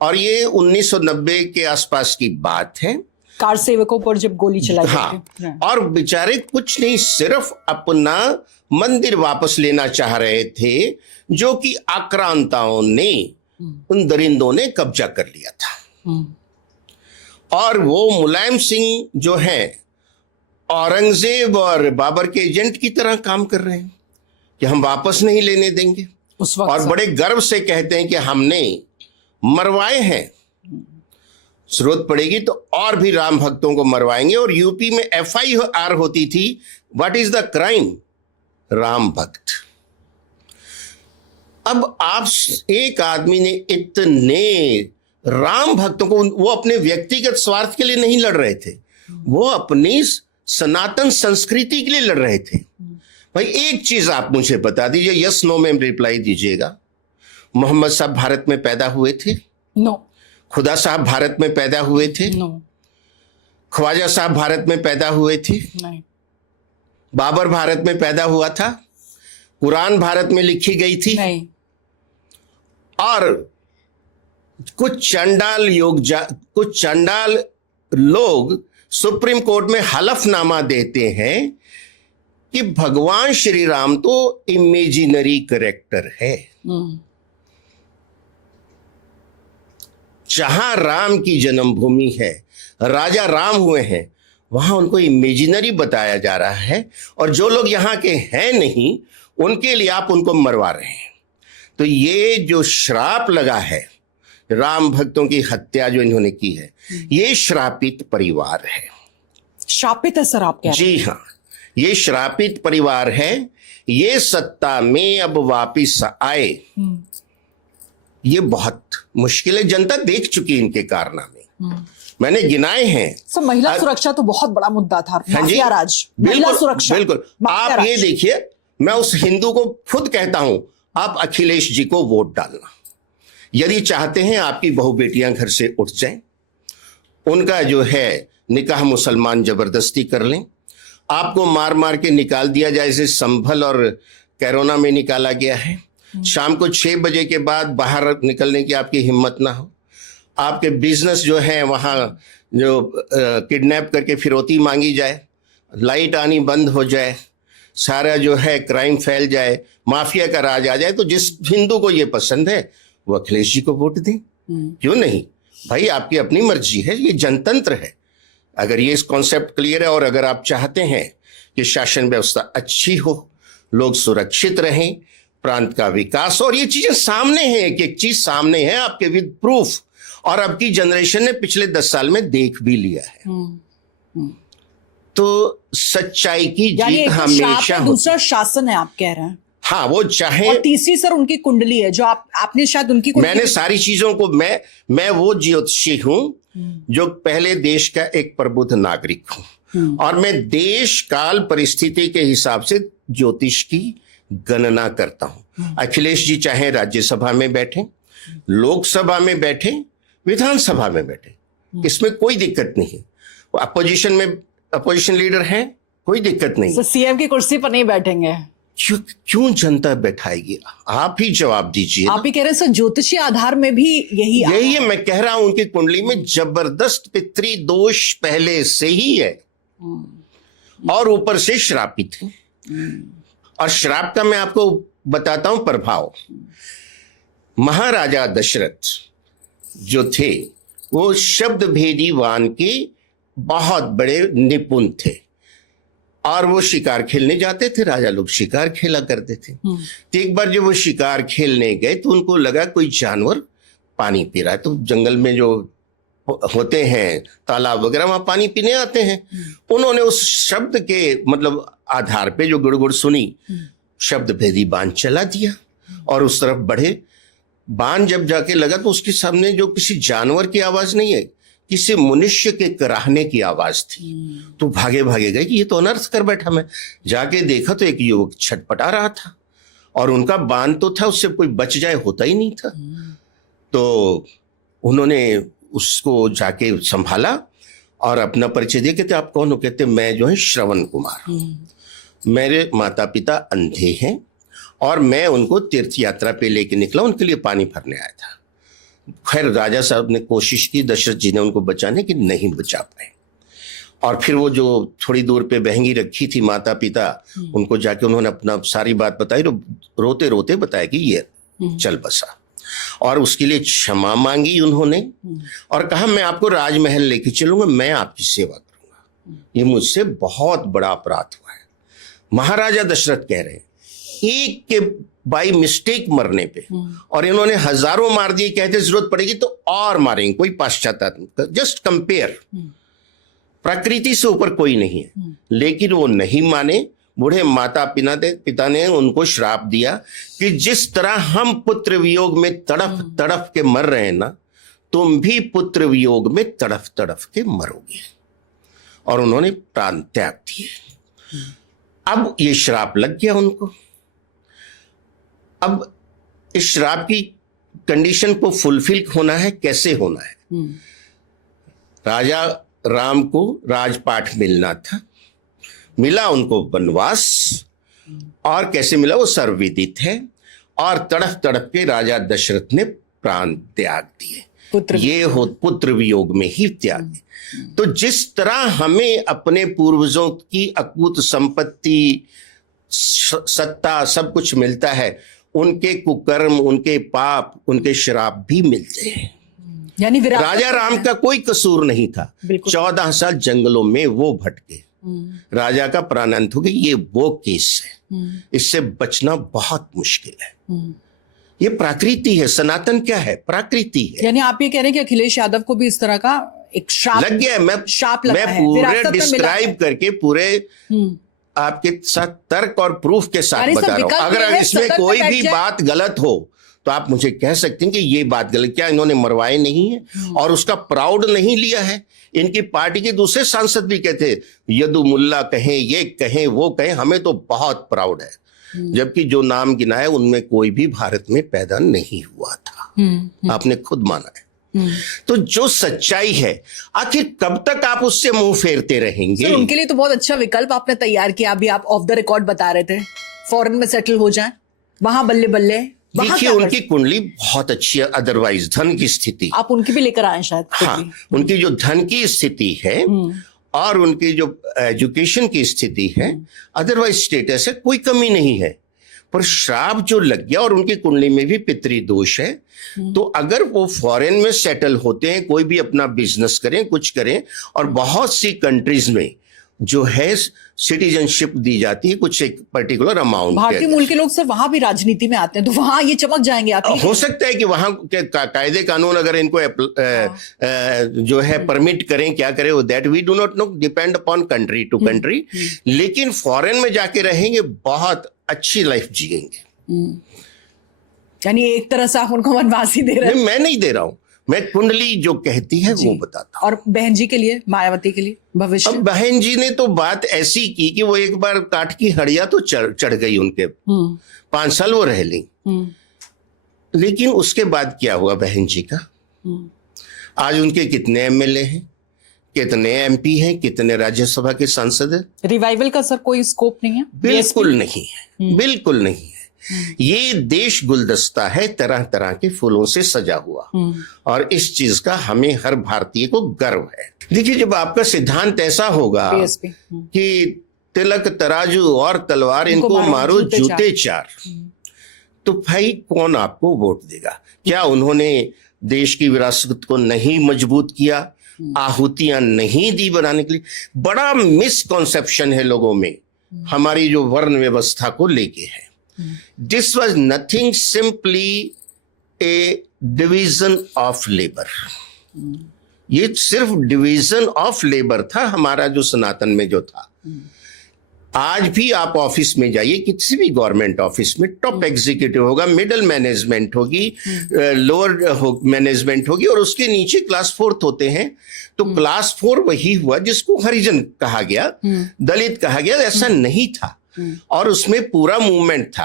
और ये 1990 के आसपास की बात है। कार सेवकों पर जब गोली चलाई हाँ, और बेचारे कुछ नहीं, सिर्फ अपना मंदिर वापस लेना चाह रहे थे, जो कि आक्रांताओं ने, उन दरिंदों ने कब्जा कर लिया था। और वो मुलायम सिंह जो है औरंगजेब और बाबर के एजेंट की तरह काम कर रहे हैं कि हम वापस नहीं लेने देंगे, उस वक्त और बड़े गर्व से कहते हैं कि हमने मरवाए हैं, जरूरत पड़ेगी तो और भी राम भक्तों को मरवाएंगे। और यूपी में FIR होती थी, what is the crime, Ram भक्त। अब आप, एक आदमी ने इतने राम भक्तों को, वो अपने व्यक्तिगत स्वार्थ के लिए नहीं लड़ रहे थे, वो अपनी सनातन संस्कृति के लिए लड़ रहे थे। भाई एक चीज आप मुझे बता दीजिए, यस नो में रिप्लाई दीजिएगा, मोहम्मद साहब भारत में पैदा हुए थे? नो। खुदा साहब भारत में पैदा हुए थे? नो। ख्वाजा साहब भारत में पैदा हुए थे? नहीं। बाबर भारत में पैदा हुआ था? कुरान भारत में लिखी गई थी? नहीं। और कुछ चंडाल लोग सुप्रीम कोर्ट में हलफनामा देते हैं कि भगवान श्री राम तो इमेजिनरी कैरेक्टर है। जहां राम की जन्मभूमि है, राजा राम हुए हैं, वहां उनको इमेजिनरी बताया जा रहा है, और जो लोग यहां के हैं नहीं, उनके लिए आप उनको मरवा रहे हैं। तो ये जो श्राप लगा है, राम भक्तों की हत्या जो इन्होंने की है, ये श्रापित परिवार है। श्रापित है सर, आप कह रहे हैं? जी हाँ, ये श्रापित परिवार है। ये सत्ता में अब वापिस आए, ये बहुत मुश्किल है। जनता देख चुकी है इनके कारनामे, मैंने गिनाए हैं। सर महिला सुरक्षा तो बहुत बड़ा मुद्दा था, माफिया राज, महिला सुरक्षा। बिल्कुल, आप ये देखिए, मैं उस हिंदू को खुद कहता हूं, आप अखिलेश जी को वोट डालना, यदि चाहते हैं आपकी बहु बेटियां घर से उठ जाएं, उनका जो है निकाह मुसलमान जबरदस्ती कर लें, आपको मार मार के निकाल दिया जाए, जैसे संभल और कैरोना में निकाला गया है। शाम को 6 बजे के बाद बाहर निकलने की आपकी हिम्मत ना हो, आपके बिजनेस जो है वहां जो किडनैप करके फिरौती मांगी जाए, लाइट आनी बंद हो जाए, सारा जो है क्राइम फैल जाए, माफिया का राज आ जाए। तो जिस हिंदू को ये पसंद है वो अखिलेश जी को वोट दें, क्यों नहीं भाई, आपकी अपनी मर्जी है, ये जनतंत्र है। अगर ये कॉन्सेप्ट क्लियर है, और अगर आप चाहते हैं कि शासन व्यवस्था अच्छी हो, लोग सुरक्षित रहें, प्रांत का विकास, और ये चीजें सामने हैं, एक एक चीज सामने है आपके विद प्रूफ, और अब की जनरेशन ने पिछले 10 साल में देख भी लिया है। तो सच्चाई की जीत हमेशा, दूसरा शासन है आप कह रहे हैं? हाँ, वो चाहे। और तीसरी सर उनकी कुंडली है, जो आपने शायद उनकी मैंने सारी चीजों को, मैं वो ज्योतिषी हूं जो पहले देश का एक प्रबुद्ध नागरिक हूं, और मैं देश काल परिस्थिति के हिसाब से ज्योतिष की गणना करता हूं। अखिलेश जी चाहे राज्यसभा में बैठे, लोकसभा में बैठे, विधानसभा में बैठे, इसमें कोई दिक्कत नहीं है। वो अपोजिशन में अपोजिशन लीडर है, कोई दिक्कत नहीं। तो सीएम की कुर्सी पर नहीं बैठेंगे? क्यों जनता बैठाएगी? आप ही जवाब दीजिए। आप ही कह रहे हैं सर, ज्योतिषी आधार में भी यही है। मैं कह रहा हूं उनकी कुंडली में जबरदस्त पितृ दोष पहले से ही है, और ऊपर से श्रापित है। और श्राप का मैं आपको बताता हूं प्रभाव। महाराजा दशरथ जो थे, वो शब्द भेदी वान के बहुत बड़े निपुण थे, और वो शिकार खेलने जाते थे, राजा लोग शिकार खेला करते थे। तो एक बार जब वो शिकार खेलने गए तो उनको लगा कोई जानवर पानी पी रहा है, तो जंगल में जो होते हैं तालाब वगैरह, वहां पानी पीने आते हैं। उन्होंने उस शब्द के मतलब आधार पे जो गुड़गुड़ सुनी, शब्द भेदी बाण चला दिया, और उस तरफ बढ़े। बाण जब जाके लगा तो उसके सामने जो किसी जानवर की आवाज नहीं है, किसी मनुष्य के कराहने की आवाज थी। तो भागे भागे गए कि ये तो अनर्थ कर बैठा। मैं जाके देखा तो एक युवक छटपटा रहा था और उनका बांध तो था, उससे कोई बच जाए होता ही नहीं था। तो उन्होंने उसको जाके संभाला और अपना परिचय दिया। कहते आप कौन हो? कहते मैं जो है श्रवण कुमार, मेरे माता पिता अंधे हैं और मैं उनको तीर्थ यात्रा पे लेके निकला, उनके लिए पानी भरने आया था। खैर राजा साहब ने कोशिश की, दशरथ जी ने उनको बचाने की, नहीं बचा पाए। और फिर वो जो थोड़ी दूर पे बहंगी रखी थी माता पिता, उनको जाके उन्होंने अपना सारी बात बताई। रोते रोते बताया कि ये चल बसा, और उसके लिए क्षमा मांगी उन्होंने और कहा मैं आपको राजमहल लेके चलूंगा, मैं आपकी सेवा करूंगा, ये मुझसे बहुत बड़ा अपराध हुआ है। महाराजा दशरथ कह रहे हैं एक के बाई मिस्टेक मरने पे, और इन्होंने हजारों मार दिए, कहते जरूरत पड़ेगी तो और मारेंगे, कोई पश्चाताप नहीं। जस्ट कंपेयर, प्रकृति से ऊपर कोई नहीं है। लेकिन वो नहीं माने। बूढ़े माता पिता ने उनको श्राप दिया कि जिस तरह हम पुत्र वियोग में तड़फ तड़फ के मर रहे हैं ना, तुम भी पुत्र वियोग में तड़फ तड़फ के मरोगे। और उन्होंने प्राण त्याग दिए। अब ये श्राप लग गया उनको। अब इस श्राप की कंडीशन को फुलफिल होना है, कैसे होना है? राजा राम को राजपाट मिलना था, मिला उनको वनवास, और कैसे मिला वो सर्वविदित है। और तड़फ तड़फ के राजा दशरथ ने प्राण त्याग दिए। ये हो पुत्र वियोग में ही त्याग। तो जिस तरह हमें अपने पूर्वजों की अकूत संपत्ति, सत्ता, सब कुछ मिलता है, उनके कुकर्म, उनके पाप, उनके श्राप भी मिलते हैं। यानी राजा राम का कोई कसूर नहीं था। 14 साल जंगलों में वो भटके, राजा का प्राणांत हो गया। ये वो केस है, इससे बचना बहुत मुश्किल है। ये प्रकृति है। सनातन क्या है? प्रकृति है। यानी आप ये कह रहे हैं कि अखिलेश यादव को भी इस तरह का एक श्राप लग गया है। मैं पूरे डिस्क्राइब करके पूरे आपके साथ तर्क और प्रूफ के साथ बता रहा हूं। अगर इसमें कोई भी बात गलत हो तो आप मुझे कह सकते हैं कि ये बात गलत। क्या इन्होंने मरवाए नहीं है और उसका प्राउड नहीं लिया है? इनकी पार्टी के दूसरे सांसद भी कहते यदु मुल्ला कहें, ये कहें, वो कहें, हमें तो बहुत प्राउड है। जबकि जो नाम गिनाए उनमें कोई भी भारत में पैदा नहीं हुआ था। आपने खुद माना है। तो जो सच्चाई है, आखिर कब तक आप उससे मुंह फेरते रहेंगे? सर, उनके लिए तो बहुत अच्छा विकल्प आपने तैयार किया। अभी आप ऑफ द रिकॉर्ड बता रहे थे फॉरेन में सेटल हो जाएं, वहां बल्ले बल्ले। देखिए उनकी कुंडली बहुत अच्छी है। अदरवाइज धन की स्थिति आप उनकी भी लेकर आए शायद। हाँ, उनकी जो धन की स्थिति है और उनकी जो एजुकेशन की स्थिति है, अदरवाइज स्टेटस है, कोई कमी नहीं है। पर श्राप जो लग गया, और उनकी कुंडली में भी पितृ दोष है, तो अगर वो फॉरेन में सेटल होते हैं, कोई भी अपना बिजनेस करें, कुछ करें, और बहुत सी कंट्रीज में जो है सिटीजनशिप दी जाती है कुछ एक पर्टिकुलर अमाउंट। भारतीय मूल के लोग सर वहां भी राजनीति में आते हैं, तो वहां ये चमक जाएंगे आप? हो सकता है कि वहां के कायदे कानून अगर इनको जो है परमिट करें, क्या करें, वो that we do not know, depend upon country to country. लेकिन फॉरेन में जाके रहेंगे, बहुत अच्छी लाइफ जिएंगे। यानी एक तरह से आप उनको वनवास ही दे रहे हैं। मैं नहीं दे रहा हूं, मैं कुंडली जो कहती है वो बताता हूं। और बहन जी के लिए, मायावती के लिए भविष्य? अब बहन जी ने तो बात ऐसी की कि वो एक बार काठ की हड़िया तो चढ़ गई उनके। 5 साल वो रह ली। लेकिन उसके बाद क्या हुआ बहन जी का? आज उनके कितने एमएलए हैं, कितने एमपी हैं, कितने राज्यसभा के सांसद हैं? रिवाइवल का सर कोई स्कोप नहीं है? बिल्कुल नहीं है, बिल्कुल नहीं है। ये देश गुलदस्ता है, तरह तरह के फूलों से सजा हुआ, और इस चीज का हमें हर भारतीय को गर्व है। देखिए, जब आपका सिद्धांत ऐसा होगा कि तिलक तराजू और तलवार, इनको मारो जूते चार, तो भाई कौन आपको वोट देगा? क्या उन्होंने देश की विरासत को नहीं मजबूत किया, आहुतियां नहीं दी बनाने के लिए? बड़ा मिसकॉन्सेप्शन है लोगों में हमारी जो वर्ण व्यवस्था को लेके है। This was nothing, simply a division of labor. ये सिर्फ डिवीजन ऑफ लेबर था हमारा जो सनातन में जो था। आज भी आप ऑफिस में जाइए, किसी भी गवर्नमेंट ऑफिस में टॉप एग्जीक्यूटिव होगा, मिडिल मैनेजमेंट होगी, लोअर मैनेजमेंट होगी और उसके नीचे क्लास 4 होते हैं। तो क्लास 4 वही हुआ जिसको हरिजन कहा गया, दलित कहा गया, ऐसा नहीं था और उसमें पूरा मूवमेंट था।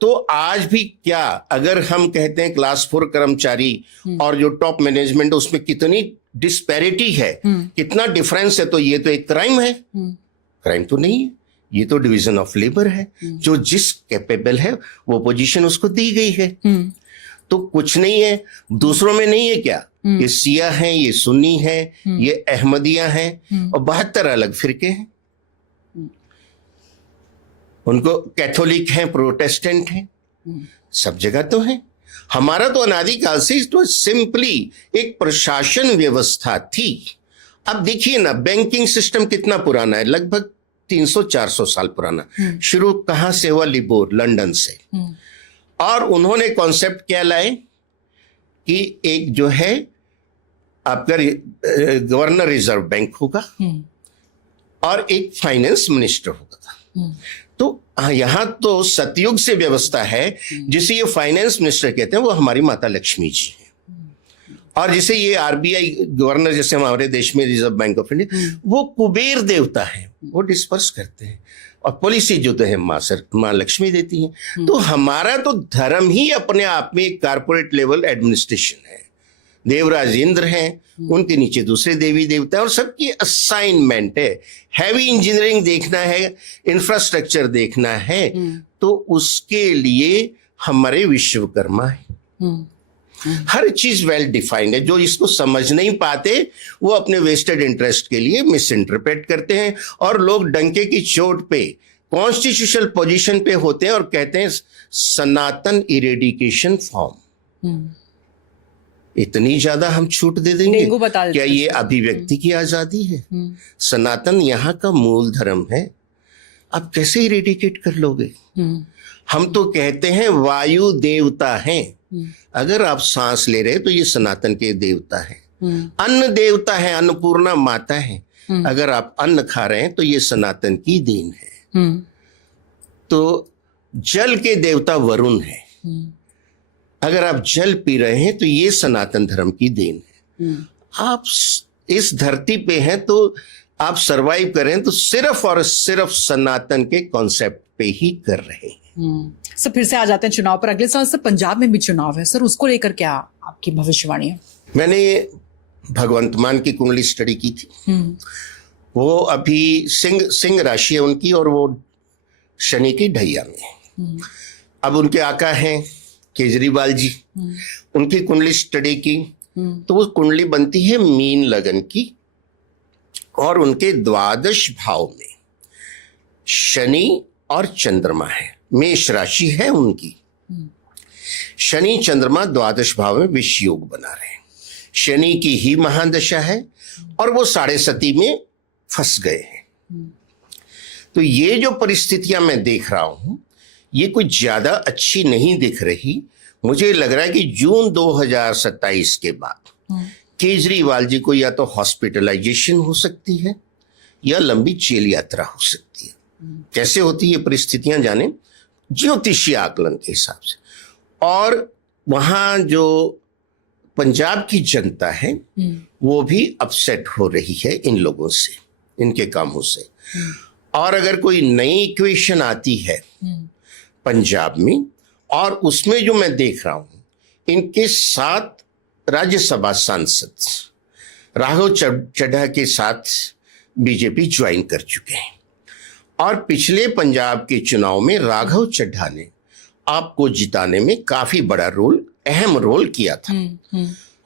तो आज भी क्या अगर हम कहते हैं क्लास 4 कर्मचारी और जो टॉप मैनेजमेंट, उसमें कितनी डिस्पैरिटी है, कितना डिफरेंस है, तो ये तो एक क्राइम है? क्राइम तो नहीं है, ये तो डिवीजन ऑफ लेबर है। जो जिस कैपेबल है वो पोजीशन उसको दी गई है। तो कुछ नहीं है, दूसरों में नहीं है क्या? ये सिया हैं, ये सुन्नी है, ये अहमदिया हैं और 72 अलग फिरके हैं। उनको कैथोलिक हैं, प्रोटेस्टेंट हैं, सब जगह तो है। हमारा तो अनादिकाल से तो सिंपली एक प्रशासन व्यवस्था थी। अब देखिए ना, बैंकिंग सिस्टम कितना पुराना है, लगभग 300-400 साल पुराना। शुरू कहां से हुआ? लिबोर, लंदन से। और उन्होंने कॉन्सेप्ट क्या लाए कि एक जो है आपका गवर्नर रिजर्व बैंक होगा और एक फाइनेंस मिनिस्टर होगा। तो यहां तो सतयुग से व्यवस्था है। जिसे ये फाइनेंस मिनिस्टर कहते हैं वो हमारी माता लक्ष्मी जी है, और जिसे ये आरबीआई गवर्नर, जैसे हमारे देश में रिजर्व बैंक ऑफ इंडिया, वो कुबेर देवता है, वो डिस्पर्स करते हैं और पॉलिसी जो तो है माँ लक्ष्मी देती हैं। तो हमारा तो धर्म ही अपने आप में एक कारपोरेट लेवल एडमिनिस्ट्रेशन है। देवराज इंद्र हैं, उनके नीचे दूसरे देवी देवता है और सबकी असाइनमेंट है। हैवी इंजीनियरिंग देखना है, इंफ्रास्ट्रक्चर देखना है, तो उसके लिए हमारे विश्वकर्मा है। हर चीज वेल डिफाइंड है। जो इसको समझ नहीं पाते वो अपने वेस्टेड इंटरेस्ट के लिए मिस इंटरप्रेट करते हैं और लोग डंके की चोट पे कॉन्स्टिट्यूशनल पोजीशन पे होते हैं और कहते हैं सनातन इरेडिकेशन फॉर्म। इतनी ज्यादा हम छूट दे देंगे? क्या ये अभिव्यक्ति की आजादी है? सनातन यहाँ का मूल धर्म है, आप कैसे इरेडिकेट कर लोगे? हम तो कहते हैं वायु देवता हैं। अगर आप सांस ले रहे तो ये सनातन के देवता है। अन्न देवता है, अन्नपूर्णा माता है। अगर आप अन्न खा रहे हैं तो ये सनातन की देन है। तो जल के देवता वरुण है। अगर आप जल पी रहे हैं तो ये सनातन धर्म की देन है। आप इस धरती पे हैं तो आप सरवाइव कर रहे हैं तो सिर्फ और सिर्फ सनातन के कॉन्सेप्ट पे ही कर रहे हैं। सर फिर से आ जाते हैं चुनाव पर। अगले साल सर पंजाब में भी चुनाव है सर, उसको लेकर क्या आपकी भविष्यवाणी है? मैंने भगवंत मान की कुंडली स्टडी की थी। वो अभी सिंह राशि है उनकी और वो शनि की ढैया में। अब उनके आका हैं केजरीवाल जी, उनकी कुंडली स्टडी की तो वो कुंडली बनती है मीन लगन की और उनके द्वादश भाव में शनि और चंद्रमा है। मेष राशि है उनकी, शनि चंद्रमा द्वादश भाव में विष योग बना रहे हैं। शनि की ही महादशा है और वो 7.5 में फंस गए हैं। तो ये जो परिस्थितियां मैं देख रहा हूं ये कुछ ज्यादा अच्छी नहीं दिख रही। मुझे लग रहा है कि जून 2027 के बाद केजरीवाल जी को या तो हॉस्पिटलाइजेशन हो सकती है या लंबी जेल यात्रा हो सकती है। कैसे होती है ये परिस्थितियां जाने, ज्योतिषीय आकलन के हिसाब से। और वहां जो पंजाब की जनता है वो भी अपसेट हो रही है इन लोगों से, इनके कामों से। और अगर कोई नई इक्वेशन आती है पंजाब में, और उसमें जो मैं देख रहा हूं इनके 7 राज्यसभा सांसद राघव चड्ढा के साथ बीजेपी ज्वाइन कर चुके हैं। और पिछले पंजाब के चुनाव में राघव चड्ढा ने आपको जिताने में काफी बड़ा रोल, अहम रोल किया था।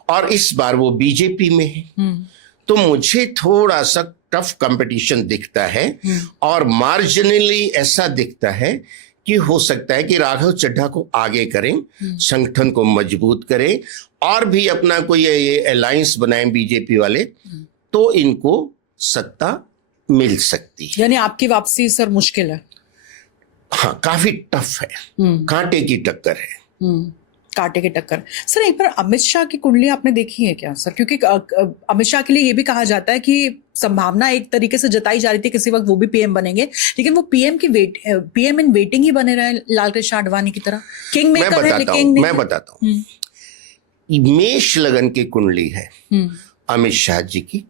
और इस बार वो बीजेपी में है। तो मुझे थोड़ा सा टफ कंपटीशन दिखता है और मार्जिनली ऐसा दिखता है कि हो सकता है कि राघव चड्ढा को आगे करें, संगठन को मजबूत करें और भी अपना कोई ये अलायंस बनाएं बीजेपी वाले, तो इनको सत्ता मिल सकती है। यानी आपकी वापसी सर मुश्किल है? हाँ, काफी टफ है, कांटे की टक्कर है। कांटे की टक्कर। सर एक बार अमित शाह की कुंडली आपने देखी है क्या सर? क्योंकि अमित शाह के लिए ये भी कहा जाता है कि संभावना एक तरीके से जताई जा रही थी किसी वक्त वो भी पीएम बनेंगे, लेकिन वो पीएम इन वेटिंग ही बने रहे लाल कृष्ण आडवाणी की तरह। किंग मेकर है लेकिन मैं बताता हूँ। मेष लगन की कुंडली है अमित शाह जी की,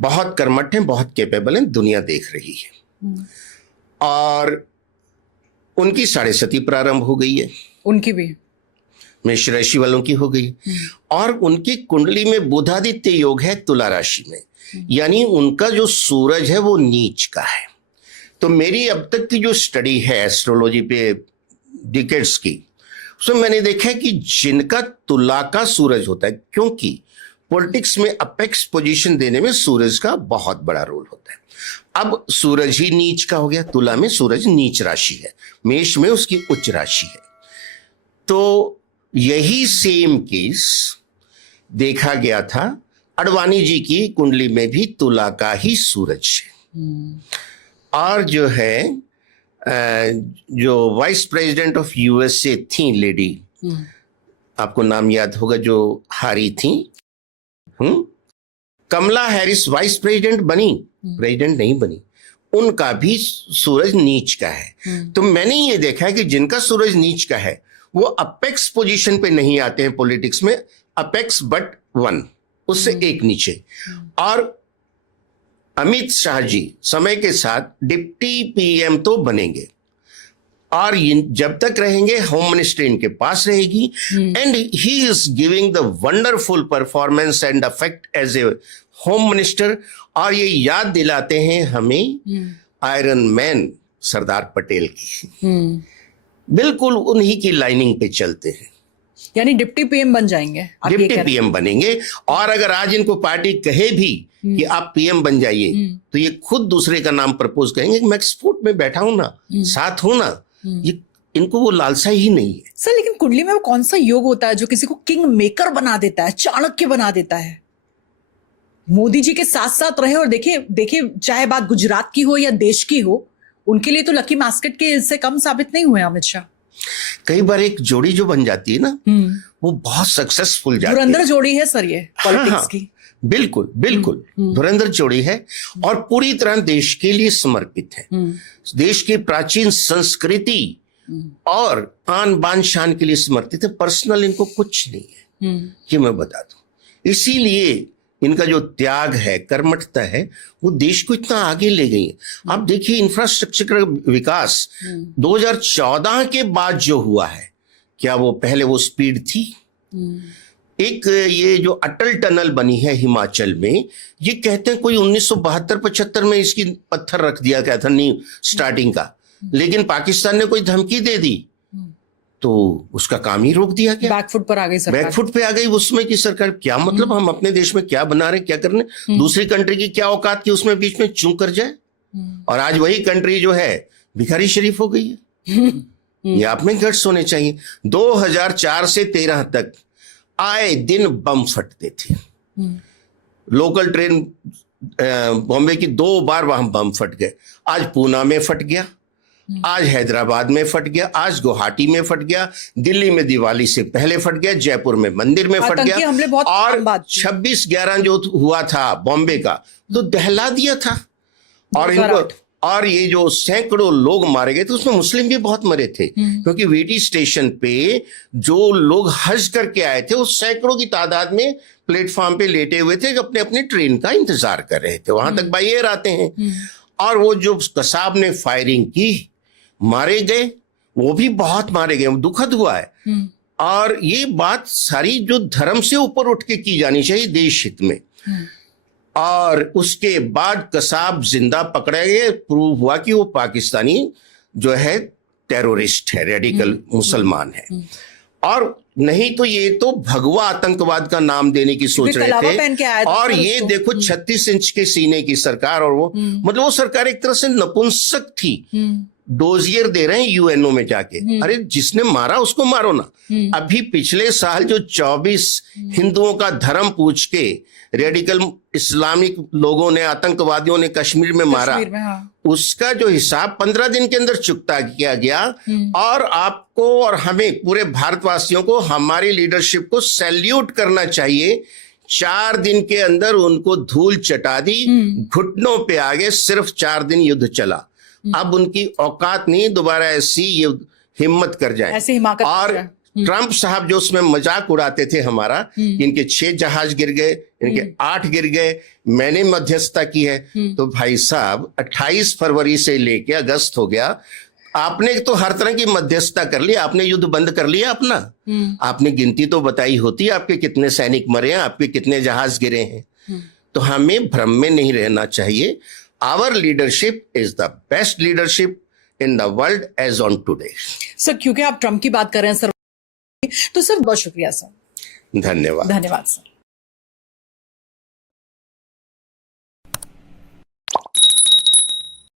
बहुत कर्मठ हैं, बहुत कैपेबल हैं, दुनिया देख रही है। और उनकी 7.5 प्रारंभ हो गई है, उनकी भी मेष राशि वालों की हो गई। और उनकी कुंडली में बुधादित्य योग है तुला राशि में, यानी उनका जो सूरज है वो नीच का है। तो मेरी अब तक की जो स्टडी है एस्ट्रोलॉजी पे डिकेड्स की, उसमें मैंने देखा है कि जिनका तुला का सूरज होता है, क्योंकि पॉलिटिक्स में अपेक्स पोजीशन देने में सूरज का बहुत बड़ा रोल होता है। अब सूरज ही नीच का हो गया, तुला में सूरज नीच राशि है, मेष में उसकी उच्च राशि है। तो यही सेम केस देखा गया था आडवाणी जी की कुंडली में भी, तुला का ही सूरज है। और जो है जो वाइस प्रेसिडेंट ऑफ यूएसए थी लेडी, आपको नाम याद होगा, जो हारी थी, कमला हैरिस वाइस प्रेसिडेंट बनी, प्रेसिडेंट नहीं बनी, उनका भी सूरज नीच का है। तो मैंने ये देखा है कि जिनका सूरज नीच का है वो अपेक्स पोजीशन पे नहीं आते हैं पॉलिटिक्स में, अपेक्स बट 1, उससे एक नीचे। और अमित शाह जी समय के साथ डिप्टी पीएम तो बनेंगे, और जब तक रहेंगे होम मिनिस्टर इनके पास रहेगी, and he is giving the wonderful performance and affect as a home minister. और ये याद दिलाते हैं हमें आयरन मैन सरदार पटेल की, बिल्कुल उन्हीं की लाइनिंग पे चलते हैं, यानी डिप्टी पीएम बन जाएंगे, डिप्टी पीएम बनेंगे। और अगर आज इनको पार्टी कहे भी कि आप पीएम बन जाइए, तो ये खुद दूसरे का नाम प्रपोज करेंगे कि मैं एक्सपोर्ट में बैठा हूं ना, साथ हूं ना। ये इनको वो लालसा ही नहीं है सर। लेकिन कुंडली में वो कौन सा योग होता है जो किसी को किंग मेकर बना देता है, चाणक्य बना देता है? मोदी जी के साथ साथ रहे, और देखिए चाहे बात गुजरात की हो या देश की हो, उनके लिए तो लकी बास्केट के से कम साबित नहीं हुए अमित शाह। कई बार एक जोड़ी जो बन जाती है ना, वो बहुत सक्सेसफुल जाती है। धुरंधर जोड़ी है सर ये पॉलिटिक्स की। बिल्कुल बिल्कुल धुरंधर जोड़ी है, और पूरी तरह देश के लिए समर्पित है, देश की प्राचीन संस्कृति और आन बान शान के लिए समर्पित है। पर्सनल इनको कुछ नहीं है, ये मैं बता दूं। इसीलिए इनका जो त्याग है, कर्मठता है, वो देश को इतना आगे ले गई है। आप देखिए इंफ्रास्ट्रक्चर का विकास 2014 के बाद जो हुआ है, क्या वो पहले वो स्पीड थी? एक ये जो अटल टनल बनी है हिमाचल में, ये कहते हैं कोई 1972-75 में इसकी पत्थर रख दिया गया था न्यू स्टार्टिंग का, लेकिन पाकिस्तान ने कोई धमकी दे दी तो उसका काम ही रोक दिया गया। बैकफुट पर आ गई सरकार, बैकफुट पे आ गई उसमें की सरकार। क्या मतलब, हम अपने देश में क्या बना रहे, क्या करने, दूसरी कंट्री की क्या औकात की उसमें बीच में चूं कर जाए। और आज वही कंट्री जो है भिखारी शरीफ हो गई है। ये आप में गट्स होने चाहिए। 2004 से 13 तक आए दिन बम फटते थे। लोकल ट्रेन बॉम्बे की 2 बार वहां बम फट गए। आज पूना में फट गया, आज हैदराबाद में फट गया, आज गुवाहाटी में फट गया, दिल्ली में दिवाली से पहले फट गया, जयपुर में मंदिर में फट गया, और 26/11 जो हुआ था बॉम्बे का, तो दहला दिया था। और इनको, और ये जो सैकड़ों लोग मारे गए थे, उसमें मुस्लिम भी बहुत मरे थे, क्योंकि वीटी स्टेशन पे जो लोग हज करके आए थे, वो सैकड़ों की तादाद में प्लेटफॉर्म पे लेटे हुए थे, अपने अपने ट्रेन का इंतजार कर रहे थे। वहां तक बाई एयर आते हैं। और वो जो कसाब ने फायरिंग की, मारे गए, वो भी बहुत मारे गए, दुखद हुआ है। और ये बात सारी जो धर्म से ऊपर उठ के की जानी चाहिए देश हित में। और उसके बाद कसाब जिंदा पकड़े गए, प्रूव हुआ कि वो पाकिस्तानी जो है टेररिस्ट है, रेडिकल मुसलमान है। और नहीं तो ये तो भगवा आतंकवाद का नाम देने की सोच रहे थे। और ये देखो 36 इंच के सीने की सरकार, और वो मतलब वो सरकार एक तरह से नपुंसक थी। डोजियर दे रहे हैं यूएनओ में जाके। अरे जिसने मारा उसको मारो ना। अभी पिछले साल जो 24 हिंदुओं का धर्म पूछ के रेडिकल इस्लामिक लोगों ने, आतंकवादियों ने कश्मीर में मारा, हाँ। उसका जो हिसाब 15 दिन के अंदर चुकता किया गया। और आपको और हमें, पूरे भारतवासियों को, हमारी लीडरशिप को सैल्यूट करना चाहिए। 4 दिन के अंदर उनको धूल चटा दी, घुटनों पे आ गए। सिर्फ 4 दिन युद्ध चला। अब उनकी औकात नहीं दोबारा ऐसी हिम्मत कर जाए। ऐसे हिमाकत और कर जाए। ट्रंप साहब जो उसमें मजाक उड़ाते थे हमारा, इनके 6 जहाज गिर गए, इनके 8 गिर गए, मैंने मध्यस्थता की है। तो भाई साहब 28 फरवरी से लेके अगस्त हो गया, आपने तो हर तरह की मध्यस्थता कर ली, आपने युद्ध बंद कर लिया अपना। आपने गिनती तो बताई होती, आपके कितने सैनिक मरे हैं, आपके कितने जहाज गिरे हैं। तो हमें भ्रम में नहीं रहना चाहिए। Our leadership is the best leadership in the world as on today. Sir, क्योंकि आप ट्रंप की बात कर रहे हैं सर, तो सर बहुत शुक्रिया सर। धन्यवाद। धन्यवाद सर।